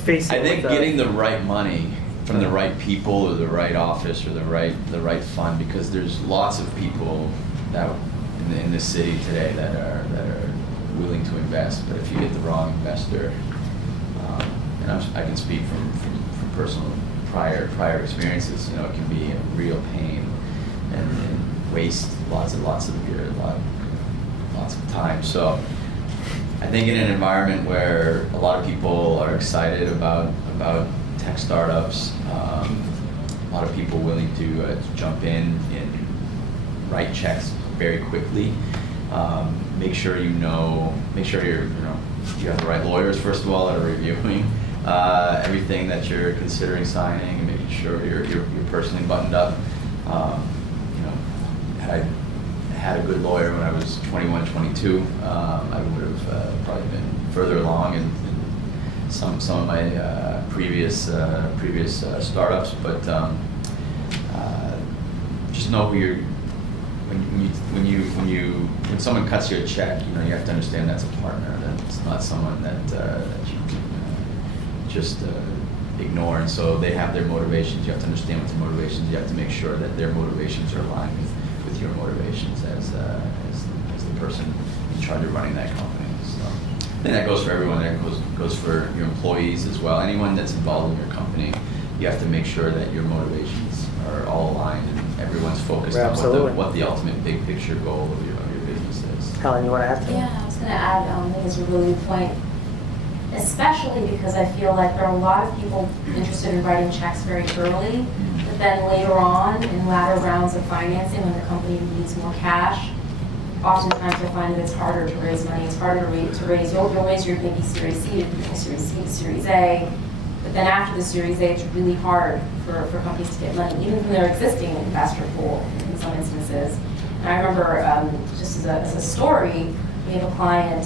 Facing. I think getting the right money from the right people or the right office or the right fund, because there's lots of people that in this city today that are willing to invest, but if you get the wrong investor, and I can speak from personal prior experiences, it can be a real pain and waste lots of your lots of time. So I think in an environment where a lot of people are excited about tech startups, a lot of people willing to jump in and write checks very quickly. Make sure you have the right lawyers first of all that are reviewing everything that you're considering signing, and making sure you're personally buttoned up. I had a good lawyer when I was 21, 22. I would have probably been further along in some of my previous startups, but just know who you're. When someone cuts you a check, you have to understand that's a partner. That's not someone that you can just ignore. And so they have their motivations. You have to understand what their motivations. You have to make sure that their motivations are aligned with your motivations as the person in charge of running that company. So I think that goes for everyone. That goes for your employees as well. Anyone that's involved in your company, you have to make sure that your motivations are all aligned and everyone's focused on what the ultimate big picture goal of your business is. Helen, you want to add to that? Yeah, I was going to add, I think it's a really good point, especially because I feel like there are a lot of people interested in writing checks very early, but then later on in latter rounds of financing when the company needs more cash, oftentimes I find that it's harder to raise money. It's harder to raise, you'll raise your maybe Series C, Series C, Series A, but then after the Series A, it's really hard for companies to get money, even from their existing investor pool in some instances. And I remember, just as a story, we have a client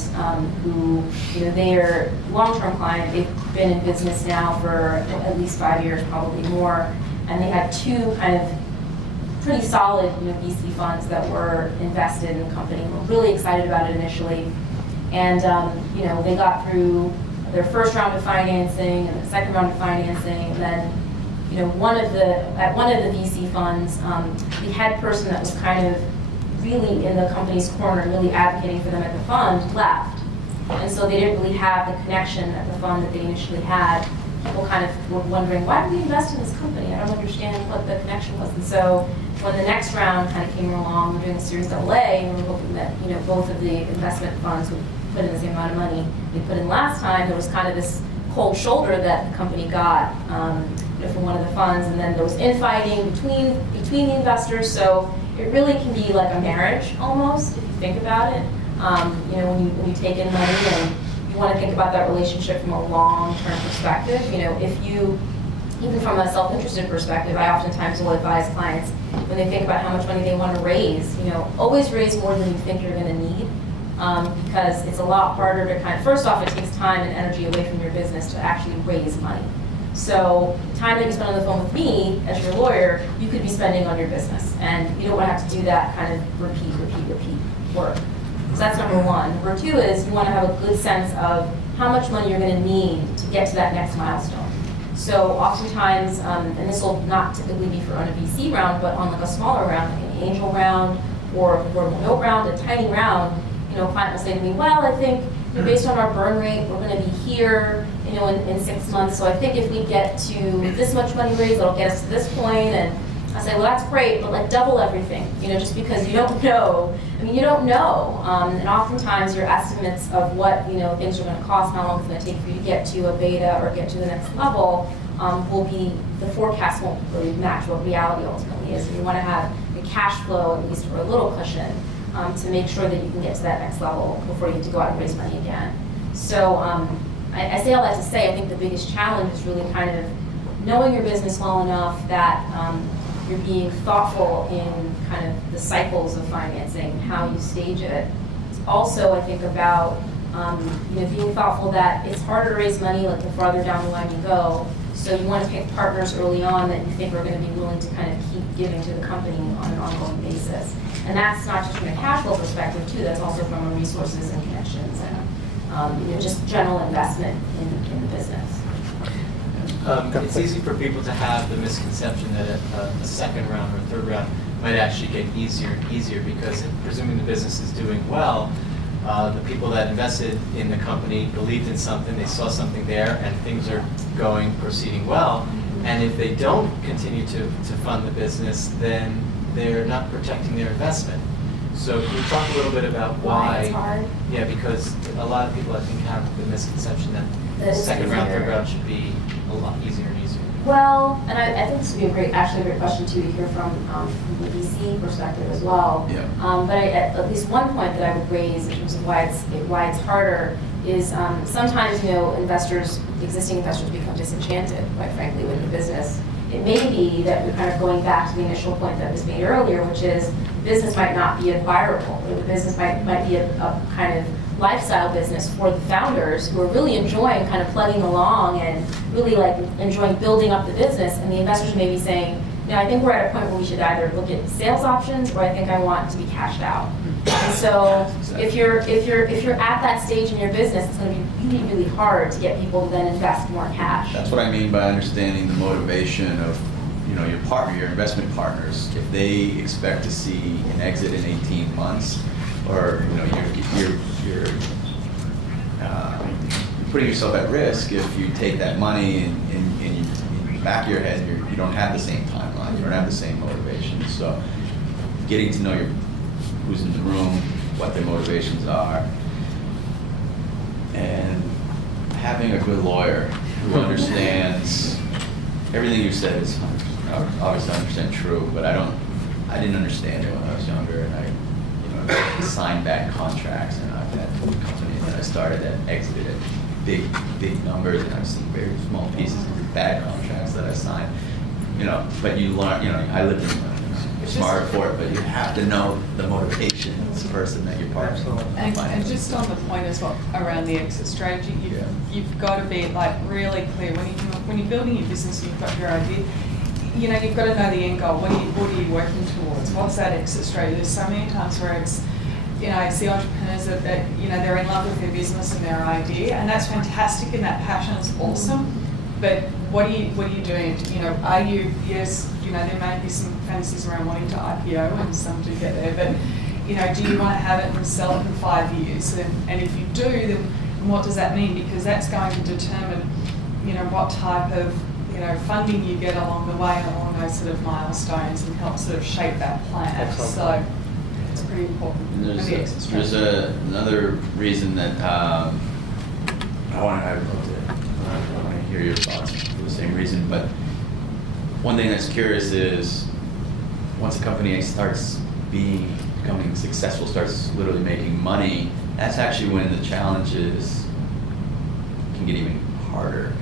who, they're long-term client. They've been in business now for at least 5 years, probably more, and they had two kind of pretty solid VC funds that were invested in the company. We're really excited about it initially, and they got through their first round of financing and the second round of financing, and then at one of the VC funds, the head person that was kind of really in the company's corner, really advocating for them at the fund, left, and so they didn't really have the connection at the fund that they initially had. People kind of were wondering, why did we invest in this company? I don't understand what the connection was. And so when the next round kind of came along, we're doing a Series AA, and we're hoping that both of the investment funds would put in the same amount of money they put in last time. There was kind of this cold shoulder that the company got from one of the funds, and then there was infighting between the investors. So it really can be like a marriage almost, if you think about it. When you take in money and you want to think about that relationship from a long-term perspective. If you, even from a self-interested perspective, I oftentimes will advise clients when they think about how much money they want to raise, always raise more than you think you're going to need, because it's a lot harder to first off, it takes time and energy away from your business to actually raise money. So the time that you spend on the phone with me as your lawyer, you could be spending on your business, and you don't want to have to do that kind of repeat work. So that's number one. Number two is you want to have a good sense of how much money you're going to need to get to that next milestone. So oftentimes, and this will not typically be on a VC round, but on like a smaller round, like an angel round or a note round, a tiny round, a client will say to me, well, I think based on our burn rate, we're going to be here, in 6 months. So I think if we get to this much money raised, it'll get us to this point, and I say, well, that's great, but like double everything, just because you don't know. I mean, you don't know. And oftentimes your estimates of what, things are going to cost, how long it's going to take for you to get to a beta or get to the next level, the forecast won't really match what reality ultimately is. And you want to have the cash flow, at least, or a little cushion to make sure that you can get to that next level before you have to go out and raise money again. So I say all that to say, I think the biggest challenge is really kind of knowing your business well enough that you're being thoughtful in kind of the cycles of financing, how you stage it. It's also, I think, about being thoughtful that it's harder to raise money like the farther down the line you go. So you want to pick partners early on that you think are going to be willing to kind of keep giving to the company on an ongoing basis. And that's not just from a cash flow perspective too, that's also from a resources and connections and just general investment in the business. It's easy for people to have the misconception that a second round or a third round might actually get easier and easier because presuming the business is doing well, the people that invested in the company believed in something, they saw something there, and things are proceeding well. And if they don't continue to fund the business, then they're not protecting their investment. So can you talk a little bit about why? It's hard. Yeah, because a lot of people I think have the misconception that It's second round, easier. third round should be a lot easier and easier. Well, and I think this would be a great question too to hear from the VC perspective as well. Yeah. But at least one point that I would raise in terms of why it's harder is sometimes existing investors become disenchanted, quite frankly, with the business. It may be that we're kind of going back to the initial point that was made earlier, which is business might not be acquirable. The business might be a kind of lifestyle business for the founders who are really enjoying kind of plugging along and really like enjoying building up the business, and the investors may be saying, I think we're at a point where we should either look at sales options or I think I want to be cashed out. And so if you're at that stage in your business, it's going to be really, really hard to get people to then invest more cash. That's what I mean by understanding the motivation of your partner, your investment partners. If they expect to see an exit in 18 months, or you're putting yourself at risk if you take that money and in the back of your head you don't have the same timeline, you don't have the same motivation. So getting to know who's in the room, what their motivations are, and having a good lawyer who understands everything you said is obviously 100% true, but I didn't understand it when I was younger, and I signed bad contracts, and I've had companies that I started that exited at big numbers, and I've seen very small pieces of bad contracts that I signed. But you learn. I lived in you're smarter for it, but you have to know the motivation of the person that you're partnering. And just on the point as well around the exit strategy, you've got to be like really clear when you're building your business. You've got your idea. You've got to know the end goal. What are you working towards? What's that exit strategy? There's so many times where it's, I see entrepreneurs that they're in love with their business and their idea, and that's fantastic, and that passion is awesome. But what are you doing? Are you, yes, there may be some fantasies around wanting to IPO, and some do get there, but do you want to have it and sell it in 5 years? And if you do, then what does that mean? Because that's going to determine, what type of funding you get along the way, along those sort of milestones, and help sort of shape that plan. So it's pretty important. And there's another reason that I want to hear your thoughts for the same reason, but one thing that's curious is once a company starts becoming successful, starts literally making money, that's actually when the challenges can get even harder,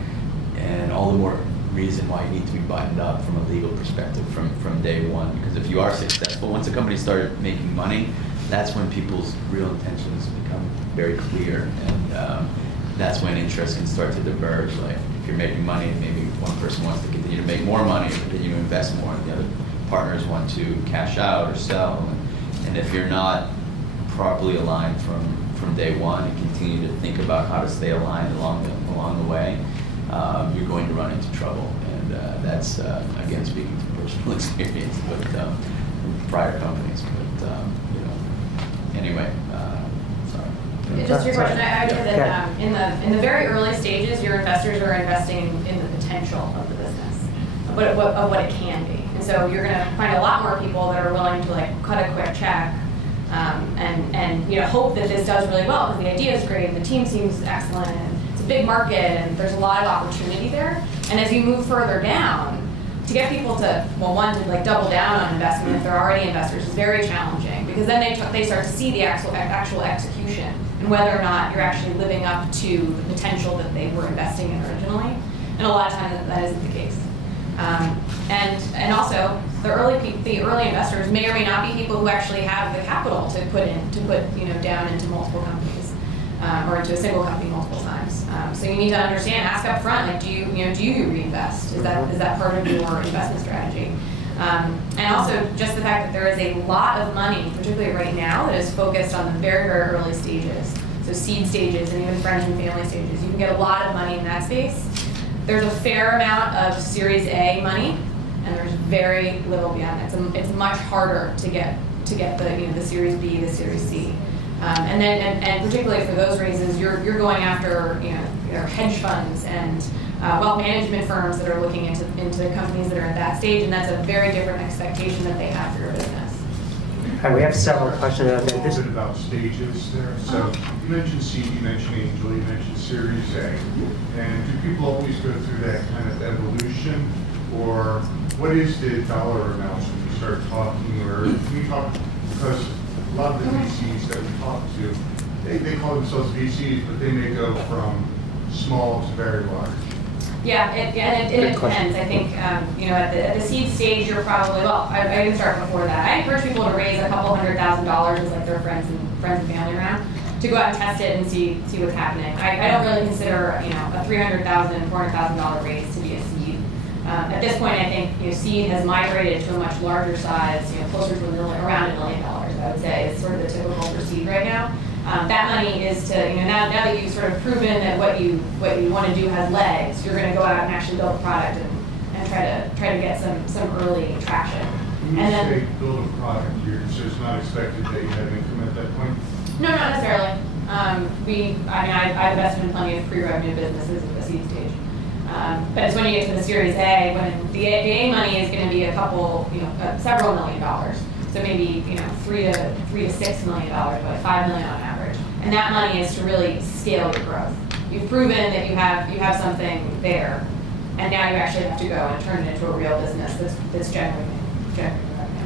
and all the more reason why you need to be buttoned up from a legal perspective from day one. Because if you are successful, once a company started making money, that's when people's real intentions become very clear, and that's when interest can start to diverge. Like if you're making money, maybe one person wants to continue to make more money, or continue to invest more, and the other partners want to cash out or sell. And if you're not properly aligned from day one and continue to think about how to stay aligned along the way, you're going to run into trouble. And that's, again, speaking from personal experience with prior companies. But, anyway, sorry. Just your question, I would say that in the very early stages, your investors are investing in the potential of the business, of what it can be. And so you're gonna find a lot more people that are willing to like cut a quick check and you know, hope that this does really well because the idea is great and the team seems excellent and it's a big market and there's a lot of opportunity there. And as you move further down, to get people to, well, one, to like double down on investment if they're already investors is very challenging because then they start to see the actual execution and whether or not you're actually living up to the potential that they were investing in originally. And a lot of times that isn't the case. And also the early investors may or may not be people who actually have the capital to put you know, down into multiple companies or into a single company multiple times. So you need to understand, ask up front, like do you reinvest? Is that part of your investment strategy? And also just the fact that there is a lot of money, particularly right now, that is focused on the very, very early stages. So seed stages and even friends and family stages. You can get a lot of money in that space. There's a fair amount of Series A money, and there's very little beyond that. It's much harder to get the Series B, the Series C, and particularly for those raises, you're going after your hedge funds and wealth management firms that are looking into companies that are at that stage, and that's a very different expectation that they have for your business. All right, we have several questions. A little bit about stages there. So you mentioned seed, you mentioned angel, you mentioned Series A. And do people always go through that kind of evolution? Or what is the dollar amount when you start talking? Or we talk, because a lot of the VCs that we talk to, they call themselves VCs, but they may go from small to very large. Yeah, it depends. I think, at the seed stage, you're probably, well, I even start before that. I encourage people to raise a couple $100,000 as like their friends and family round to go out and test it and see what's happening. I don't really consider, a $300,000, $400,000 raise to be a seed. At this point, I think, seed has migrated to a much larger size, closer to around $1 million, I would say, is sort of the typical for seed right now. That money is to, now that you've sort of proven that what you want to do has legs, you're going to go out and actually build a product and try to get some early traction. When you say build a product, so it's not expected that you have income at that point? No, not necessarily. I've invested in plenty of pre-revenue businesses at the seed stage. But it's when you get to the Series A, when the A money is going to be a couple, several $1 million. So maybe $3 to $6 million, but $5 million on average. And that money is to really scale your growth. You've proven that you have something there, and now you actually have to go and turn it into a real business that's generating revenue.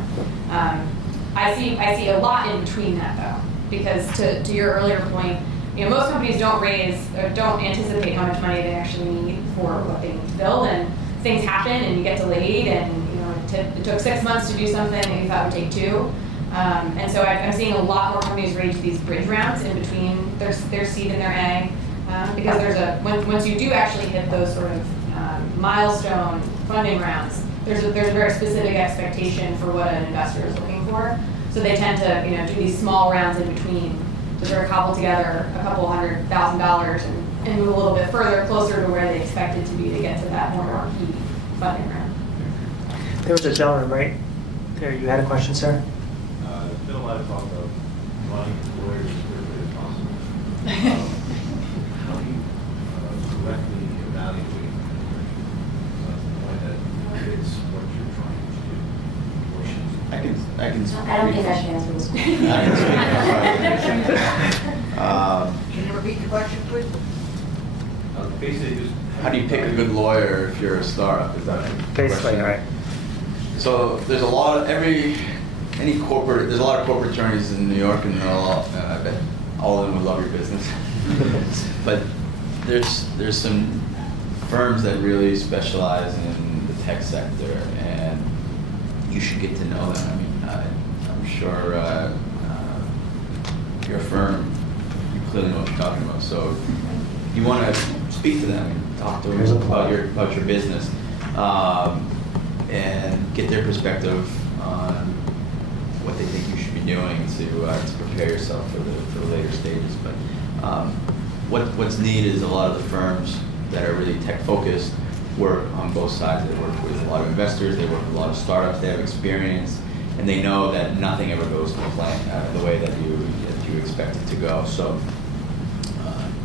I see a lot in between that though, because to your earlier point, most companies don't raise or don't anticipate how much money they actually need for what they need to build, and things happen and you get delayed, and it took 6 months to do something that you thought would take 2. And so I'm seeing a lot more companies raise these bridge rounds in between their seed and their A, because once you do actually hit those sort of milestone funding rounds, there's a very specific expectation for what an investor is looking for. So they tend to do these small rounds in between to sort of cobble together a couple $100,000 and move a little bit further, closer to where they expect it to be to get to that more marquee funding round. There was a gentleman right there. You had a question, sir? There's been a lot of talk about money for lawyers as quickly as possible. How do you correctly evaluate the point that fits what you're trying to do? I can speak. I don't think I should answer this question. Can you repeat the question, please? Basically, just How do you pick a good lawyer if you're a startup? Is that the Basically, question? all right. So there's a lot of corporate attorneys in New York, and I bet all of them would love your business. But there's some firms that really specialize in the tech sector, and you should get to know them. I mean, I'm sure your firm, you clearly know what you're talking about. So you want to speak to them and talk to them about your business. And get their perspective on what they think you should be doing to prepare yourself for the later stages. But what's neat is a lot of the firms that are really tech focused work on both sides. They work with a lot of investors, they work with a lot of startups, they have experience, and they know that nothing ever goes to plan the way that you expect it to go. So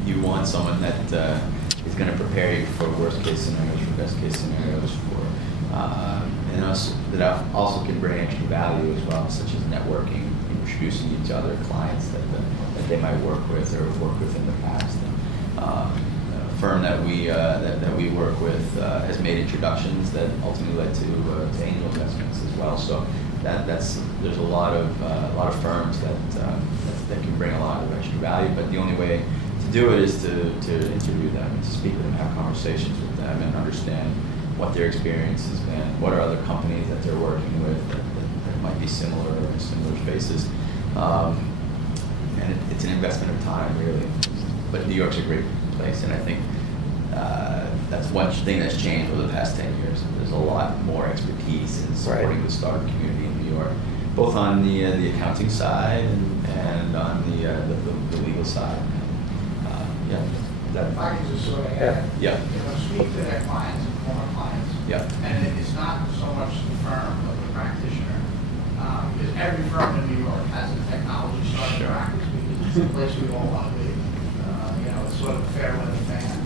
you want someone that is going to prepare you for worst case scenarios, for best case scenarios, for that also can bring extra value as well, such as networking, introducing you to other clients that they might work with or worked with in the past. A firm that we work with has made introductions that ultimately led to angel investments as well. So there's a lot of firms that can bring a lot of extra value, but the only way to do it is to interview them and to speak with them, have conversations with them, and understand what their experience has been, what are other companies that they're working with that might be similar or in similar spaces. And it's an investment of time, really. But New York's a great place, and I think that's one thing that's changed over the past 10 years. There's a lot more expertise in supporting the startup community in New York, both on the accounting side and on the legal side. Yeah. If I could just sort of add, Yeah. speak to their clients and former clients. Yeah. And it's not so much the firm, but the practitioner. Because every firm in New York has a technology startup practice, because it's the place we all want to be. It's sort of a fair weather fan.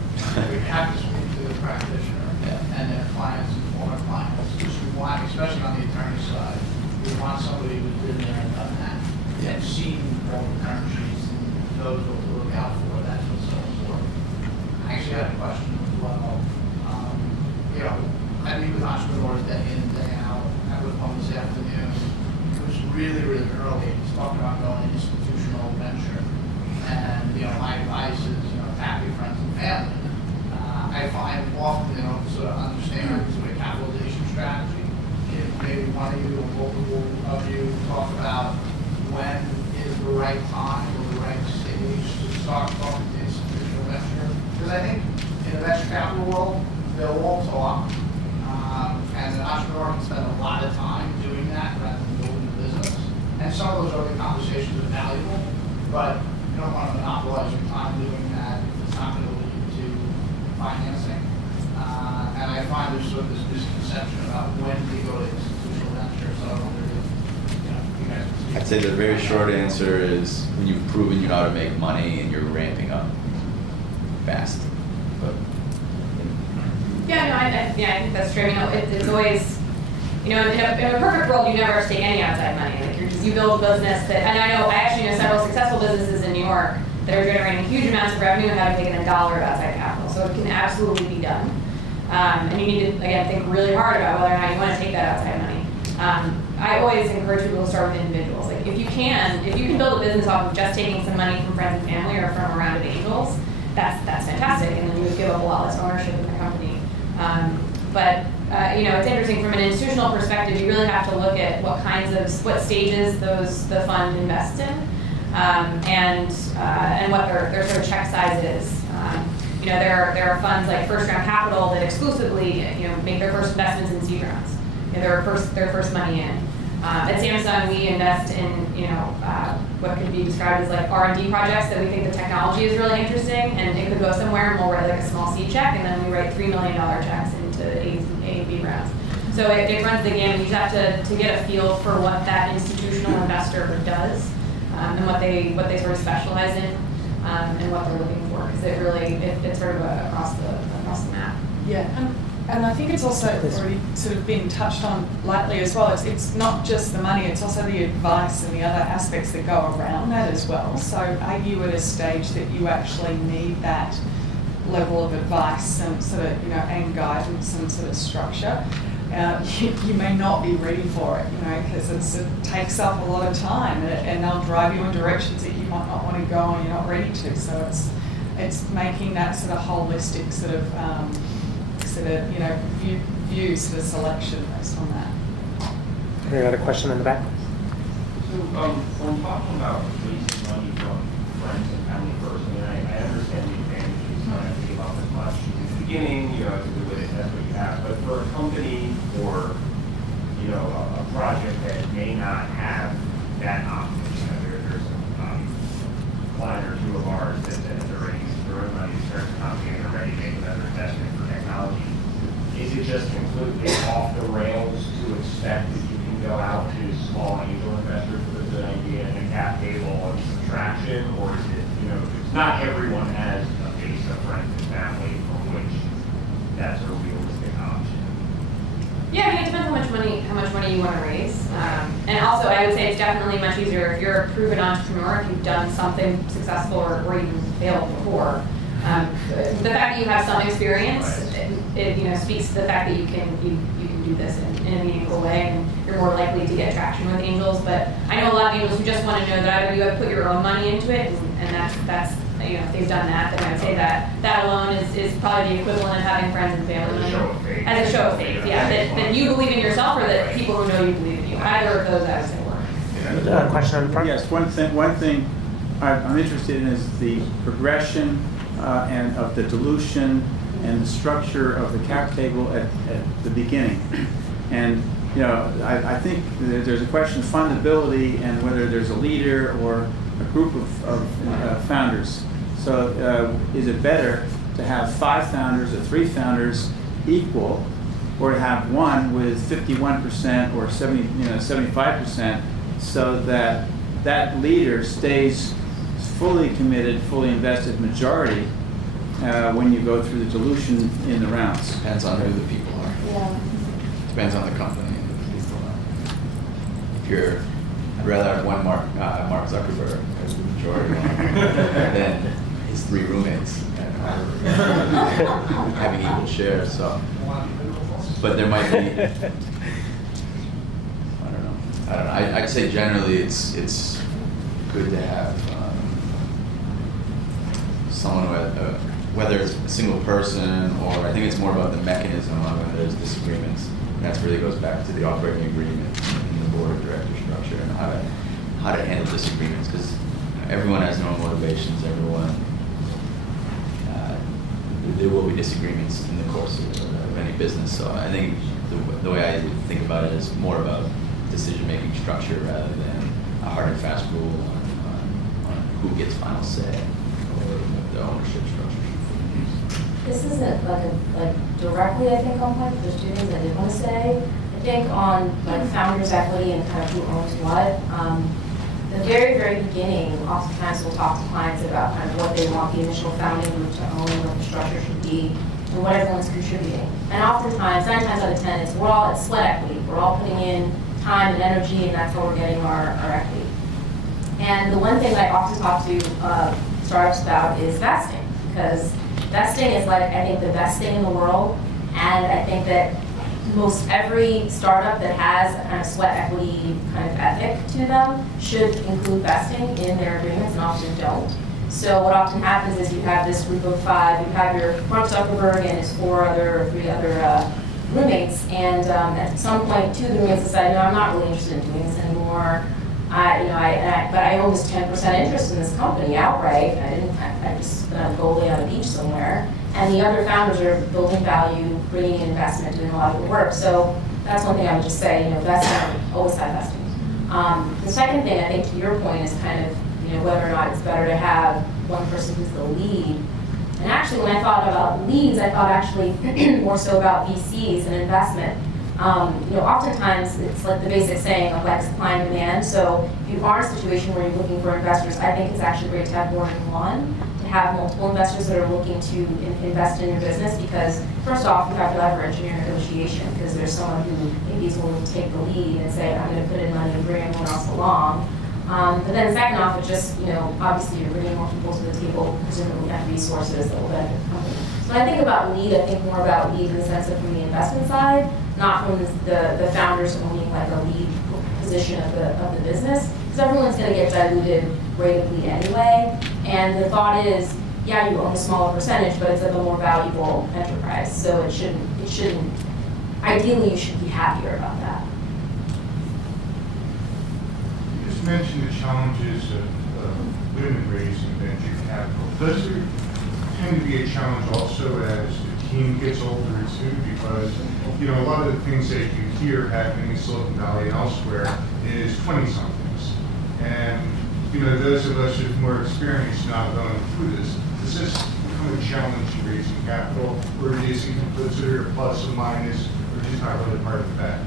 We have to speak to the practitioner and their clients and former clients. Because we want, especially on the attorney side, we want somebody who's been there and done that. And seen all the term sheets and knows what to look out for. That's what's so important. I actually had a question as well. I meet with entrepreneurs day in and day out. I was home this afternoon. It was really, really early. He's talking about going institutional venture. And, my advice is, happy friends and family. I find often, sort of understand sort of capitalization strategy. If maybe one of you or multiple of you talk about when is the right time or the right stage to start talking to institutional venture. Because I think in the venture capital world, they'll all talk. And an entrepreneur can spend a lot of time doing that rather than building a business. And some of those early conversations are valuable, but you don't want to monopolize your time doing that if it's not going to lead to financing. And I find there's sort of this misconception about when to go to institutional venture. So I wonder if you guys can speak. I'd say the very short answer is when you've proven you know how to make money and you're ramping up fast. But, I think that's true. It's always, in a perfect world, you never have to take any outside money. Like you build a business that, and I actually know several successful businesses in New York that are generating huge amounts of revenue and haven't taken $1 of outside capital. So it can absolutely be done. And you need to, again, think really hard about whether or not you want to take that outside money. I always encourage people to start with individuals. Like if you can build a business off of just taking some money from friends and family or from a round of angels, that's fantastic. And then you would give up a lot less ownership in the company. It's interesting from an institutional perspective. You really have to look at what stages the fund invests in, and what their sort of check size is. There are funds like First Round Capital that exclusively make their first investments in seed rounds. Their first money in. At Samsung, we invest in what could be described as like R&D projects that we think the technology is really interesting, and it could go somewhere, and we'll write like a small seed check, and then we write $3 million checks into A and B rounds. So it runs the gamut. You just have to get a feel for what that institutional investor does, and what they sort of specialize in, and what they're looking for, because it's sort of across the map. Yeah, and I think it's also already sort of been touched on lightly as well. It's not just the money, it's also the advice and the other aspects that go around that as well. So are you at a stage that you actually need that level of advice and sort of, and guidance and sort of structure? You may not be ready for it, because it takes up a lot of time, and they'll drive you in directions that you might not want to go and you're not ready to. So it's making that sort of holistic sort of view sort of selection based on that. Any other question in the back? So when talking about raising money from friends and family first, I understand the advantages, not have to give up as much in the beginning, it's a good way to test what you have. But for a company or a project that may not have that option, there's a client or two of ours that are already throwing money to start the company and are ready to make another investment for technology. Is it just completely off the rails to expect that you can go out to small angel investors with a good idea and a cap table and some traction, or is it, not everyone has a base of friends and family for which that's a realistic option? Yeah, it depends how much money money you want to raise. And also, I would say it's definitely much easier if you're a proven entrepreneur, if you've done something successful or even failed before. The fact that you have some experience, it speaks to the fact that you can do this in a meaningful way, and you're more likely to get traction with angels. But I know a lot of angels who just want to know that either you have put your own money into it, and that's if they've done that, then I would say that alone is probably the equivalent of having friends and family as a show of faith. Yeah, that you believe in yourself, or that people who know you believe in you. Either of those, I would say work. Question on the front? Yes, one thing I'm interested in is the progression and of the dilution and the structure of the cap table at the beginning. And I think there's a question of fundability and whether there's a leader or a group of founders. So is it better to have 5 founders or 3 founders equal, or to have one with 51% or 75%, so that that leader stays fully committed, fully invested majority when you go through the dilution in the rounds? Depends on who the people are. Yeah. Depends on the company and who the people are. I'd rather have one Mark Zuckerberg as the majority than his 3 roommates having equal shares. So, but there might be. I don't know. I'd say generally it's good to have someone whether it's a single person, or I think it's more about the mechanism on when there's disagreements. And that really goes back to the operating agreement and the board of director structure and how to handle disagreements, because everyone has their own motivations. There will be disagreements in the course of any business. So I think the way I think about it is more about decision-making structure rather than a hard and fast rule on who gets final say or the ownership structure. This isn't like directly, I think, on point. There's 2 things I did want to say. I think on founders' equity and kind of who owns what. The very, very beginning, oftentimes we'll talk to clients about kind of what they want the initial founding group to own, what the structure should be, and what everyone's contributing. And oftentimes, 9 times out of 10, it's sweat equity. We're all putting in time and energy, and that's how we're getting our equity. And the one thing that I often talk to startups about is vesting, because vesting is I think the best thing in the world, and I think that most every startup that has a kind of sweat equity kind of ethic to them should include vesting in their agreements, and often don't. So what often happens is you have this group of 5, you have your Mark Zuckerberg and his 3 other roommates, and at some point 2 of the roommates decide, no, I'm not really interested in doing this anymore. But I own this 10% interest in this company outright. I just go lay on a beach somewhere. And the other founders are building value, bringing in investment, doing a lot of the work. So that's one thing I would just say, vesting, always have vesting. The second thing, I think, to your point is kind of, whether or not it's better to have one person who's the lead. And actually, when I thought about leads, I thought actually more so about VCs and investment. Oftentimes it's like the basic saying of supply and demand. So if you are in a situation where you're looking for investors, I think it's actually great to have more than one, to have multiple investors that are looking to invest in your business, because first off, you have leverage in your negotiation, because there's someone who maybe is willing to take the lead and say, I'm going to put in money and bring everyone else along. But then second off, it just, obviously you're bringing more people to the table, presumably have resources that will benefit the company. So when I think about lead, I think more about lead in the sense of from the investment side, not from the founders owning a lead position of the business, because everyone's going to get diluted ratably anyway. And the thought is, yeah, you own a smaller percentage, but it's of a more valuable enterprise. So it shouldn't. Ideally, you should be happier about that. You just mentioned the challenges of women raising venture capital. Does there tend to be a challenge also as the team gets older too? Because a lot of the things that you hear happening in Silicon Valley and elsewhere is 20-somethings. And those of us with more experience now going through this, does this become a challenge in raising capital, or is it considered a plus or minus, or just not really part of the fact?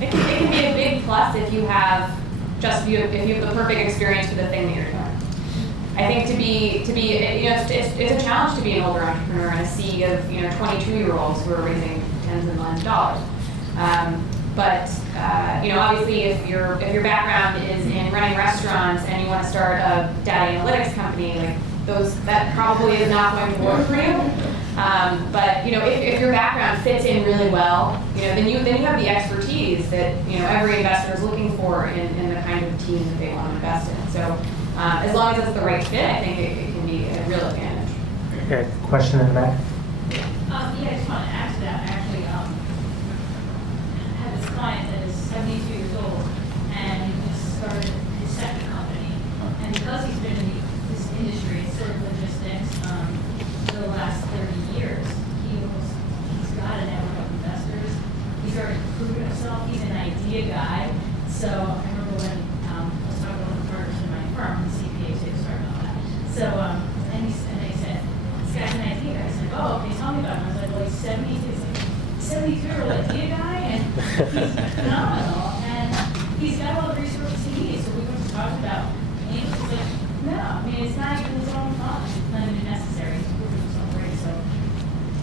It can be a big plus if you have the perfect experience for the thing that you're doing. I think to be, it's a challenge to be an older entrepreneur in a sea of 22-year-olds who are raising tens of millions of dollars. Obviously, if your background is in running restaurants and you want to start a data analytics company, that probably is not going to work for you. If your background fits in really well, then you have the expertise that every investor is looking for in the kind of team that they want to invest in. So as long as it's the right fit, I think it can be a real advantage. Okay, question in the back. I just want to add to that. Actually, I have this client that is 72 years old, and he just started his second company. And because he's been in this industry, sort of logistics, for the last 30 years, he's got a network of investors. He's already proven himself. He's an idea guy. So I remember when I was talking to one of the partners in my firm, the CPA too, sorry about that. So, and they said, this guy's an idea guy. I said, oh, okay, tell me about him. I was like, well, he's 72. He's like, 72-year-old idea guy, and he's phenomenal. And he's got all the resources he needs. So we were talking about angels. He's like, no, I mean, it's not even his own fund. It's not even necessary. He's proving himself right. So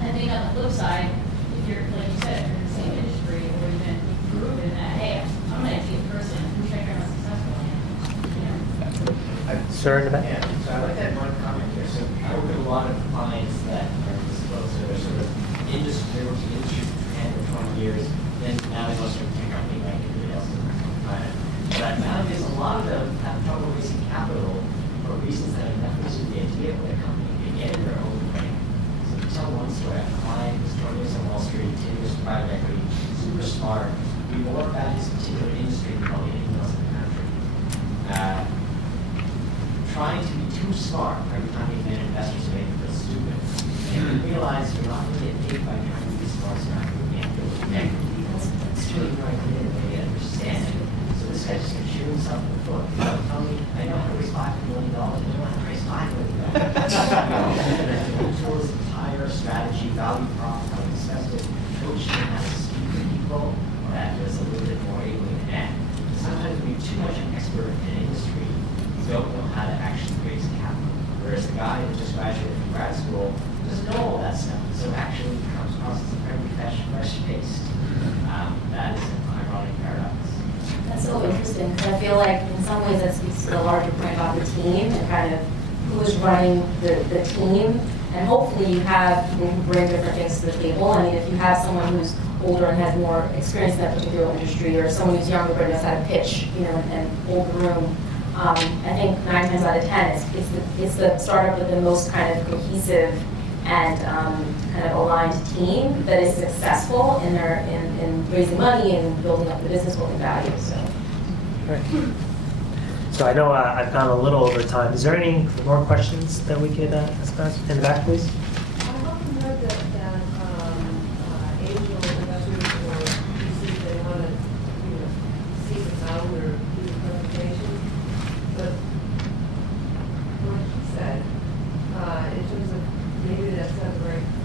I think on the flip side, if you're, like you said, if you're in the same industry or you've been proven that, hey, I'm an idea person, who's check out successful and, Sir in the back. Yeah, so I like that one comment here. So I work with a lot of clients that are disclosed, so they're sort of industry, they work in industry for 10 or 20 years, then now they want to start a company like everybody else in the planet. But I found is a lot of them have trouble raising capital for reasons that have nothing to do with the idea of their company. They get in their own way. So to tell one story, I have a client who's joining us on Wall Street, 10 years of private equity, super smart, knew more about his particular industry than probably anyone else in the country. Trying to be too smart, right? Trying to get investors to make it feel stupid. And we realize you're not going to get paid by trying to be smart, so you're not going to get paid. That's really no idea that they understand it. So this guy just gonna shoot himself in the foot. Tell me, I know how to raise $5 million, I don't want to raise $5 million. Towards the entire strategy, value prop, how to discuss it, coaching, how to speak to people, that is a little bit more able to connect. Sometimes when you're too much an expert in an industry, you don't know how to actually raise capital. Whereas the guy who just graduated from grad school doesn't know all that stuff. So actually comes across as very fresh-faced. That is an ironic paradox. That's so interesting, because I feel like in some ways that speaks to the larger point about the team and kind of who's running the team. And hopefully you have people who bring different things to the table. I mean, if you have someone who's older and has more experience in that particular industry, or someone who's younger but knows how to pitch, and hold the room, I think 9 times out of 10, it's the startup with the most kind of cohesive and kind of aligned team that is successful in raising money and building up the business, building value. So. Right. So I know I've gone a little over time. Is there any more questions that we could discuss? In the back, please. I often heard that angel investors or VCs, they want to, see the founder do the presentation. But what he said, in terms of maybe that's not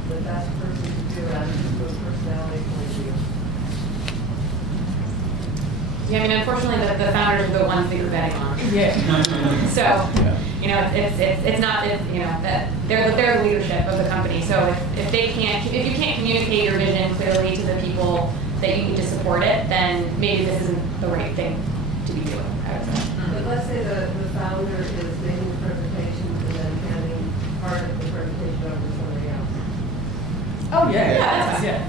the best person to do it on just from a personality point of view. Yeah, I mean, unfortunately, the founders are the ones that you're betting on. Yeah. So, it's not that they're the leadership of the company. So if you can't communicate your vision clearly to the people that you need to support it, then maybe this isn't the right thing to be doing, I would say. But let's say the founder is making the presentation and then handing part of the presentation over to somebody else. Oh, yeah. Yeah, that's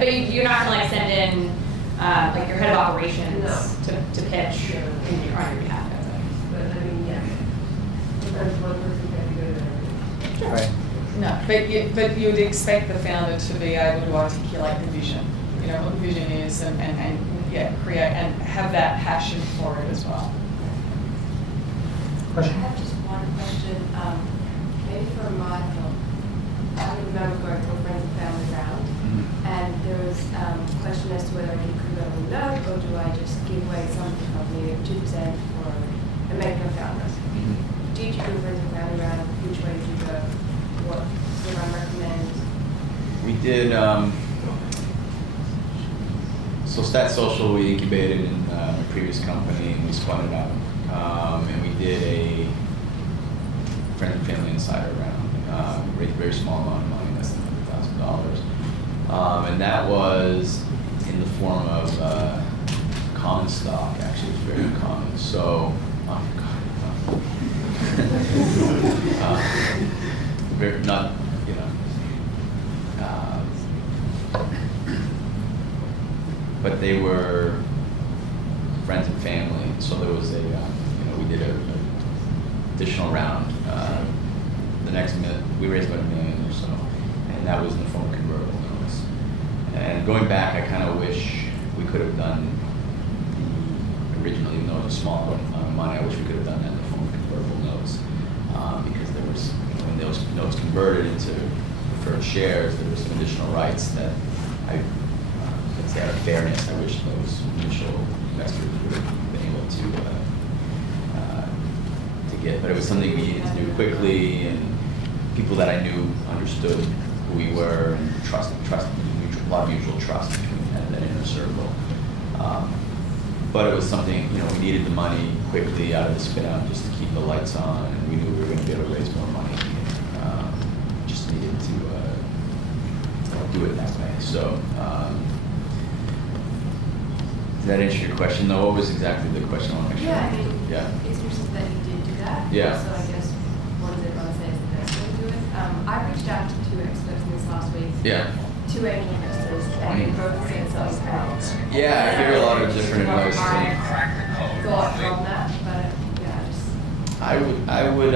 But you're not gonna send in like your head of operations to pitch on your behalf. But I mean, yeah. Sometimes one person can be good at everything. Right. No, but you'd expect the founder to be able to articulate the vision. What the vision is, and create and have that passion for it as well. I have just one question, maybe for Michael. I remember going to a friends and family round, and there was a question as to whether he could go a note, or do I just give away some of the company 2% for American founders? Did you do a friends and family round? Which way did you go? What would I recommend? We did, so StatSocial we incubated in a previous company and we spun it out. And we did friends and family insider round. Raised a very small amount of money, less than $100,000. And that was in the form of common stock. Actually, it was very common. So, very not, you know. But they were friends and family, so there was a, we did a additional round. The next minute, we raised about $1 million or so, and that was in the form of convertible notes. And going back, I kind of wish we could have done originally, even though it was a small amount of money, I wish we could have done that in the form of convertible notes, because there was, when those notes converted into preferred shares, there were some additional rights that out of fairness, I wish those initial investors would have been able to get. But it was something we needed to do quickly, and people that I knew understood who we were and a lot of mutual trust between that inner circle. But it was something, we needed the money quickly out of the spin out just to keep the lights on, and we knew we were going to be able to raise more money. Just needed to do it that way. So. Did that answer your question, though? What was exactly the question? I want to make sure. Yeah, I mean, yeah. it's interesting that you did do that. Yeah. So I guess what does everyone say is the best way to do it? I reached out to 2 experts in this last week. Yeah. 2 angel investors, and they both said something else. Yeah, I hear a lot of different advice. I thought from that, but yeah, just. I would.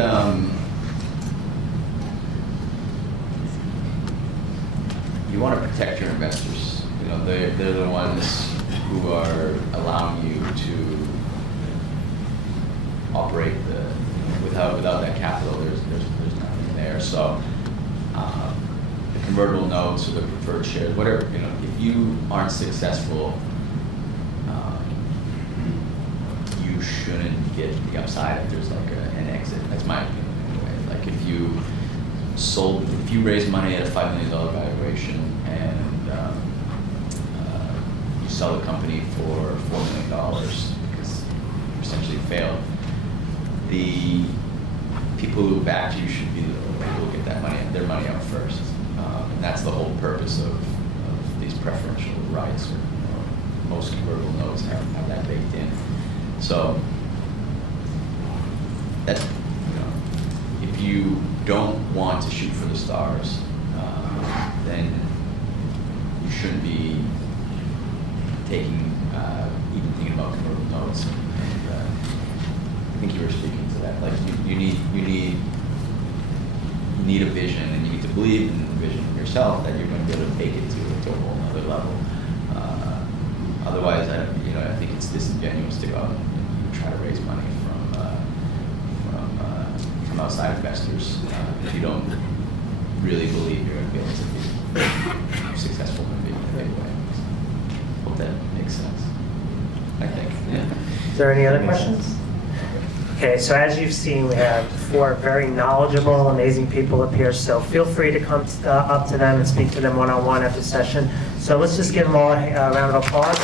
You want to protect your investors. They're the ones who are allowing you to operate without that capital. There's nothing there. So the convertible notes or the preferred shares, whatever, if you aren't successful, you shouldn't get the upside if there's like an exit. That's my opinion anyway. Like if you raise money at a $5 million valuation and sell the company for $4 million because you essentially failed, the people who backed you should be the people who get their money out first. And that's the whole purpose of these preferential rights, or most convertible notes have that baked in. So that, if you don't want to shoot for the stars, then you shouldn't be even thinking about convertible notes. And I think you were speaking to that. Like you need a vision, and you need to believe in the vision yourself that you're going to be able to take it to a whole other level. Otherwise, I think it's disingenuous to go out and try to raise money from outside investors if you don't really believe you're going to be able to be successful in a big way. Hope that makes sense. I think. Yeah. Is there any other questions? Okay, so as you've seen, we have 4 very knowledgeable, amazing people up here, so feel free to come up to them and speak to them one-on-one after session. So let's just give them all a round of applause.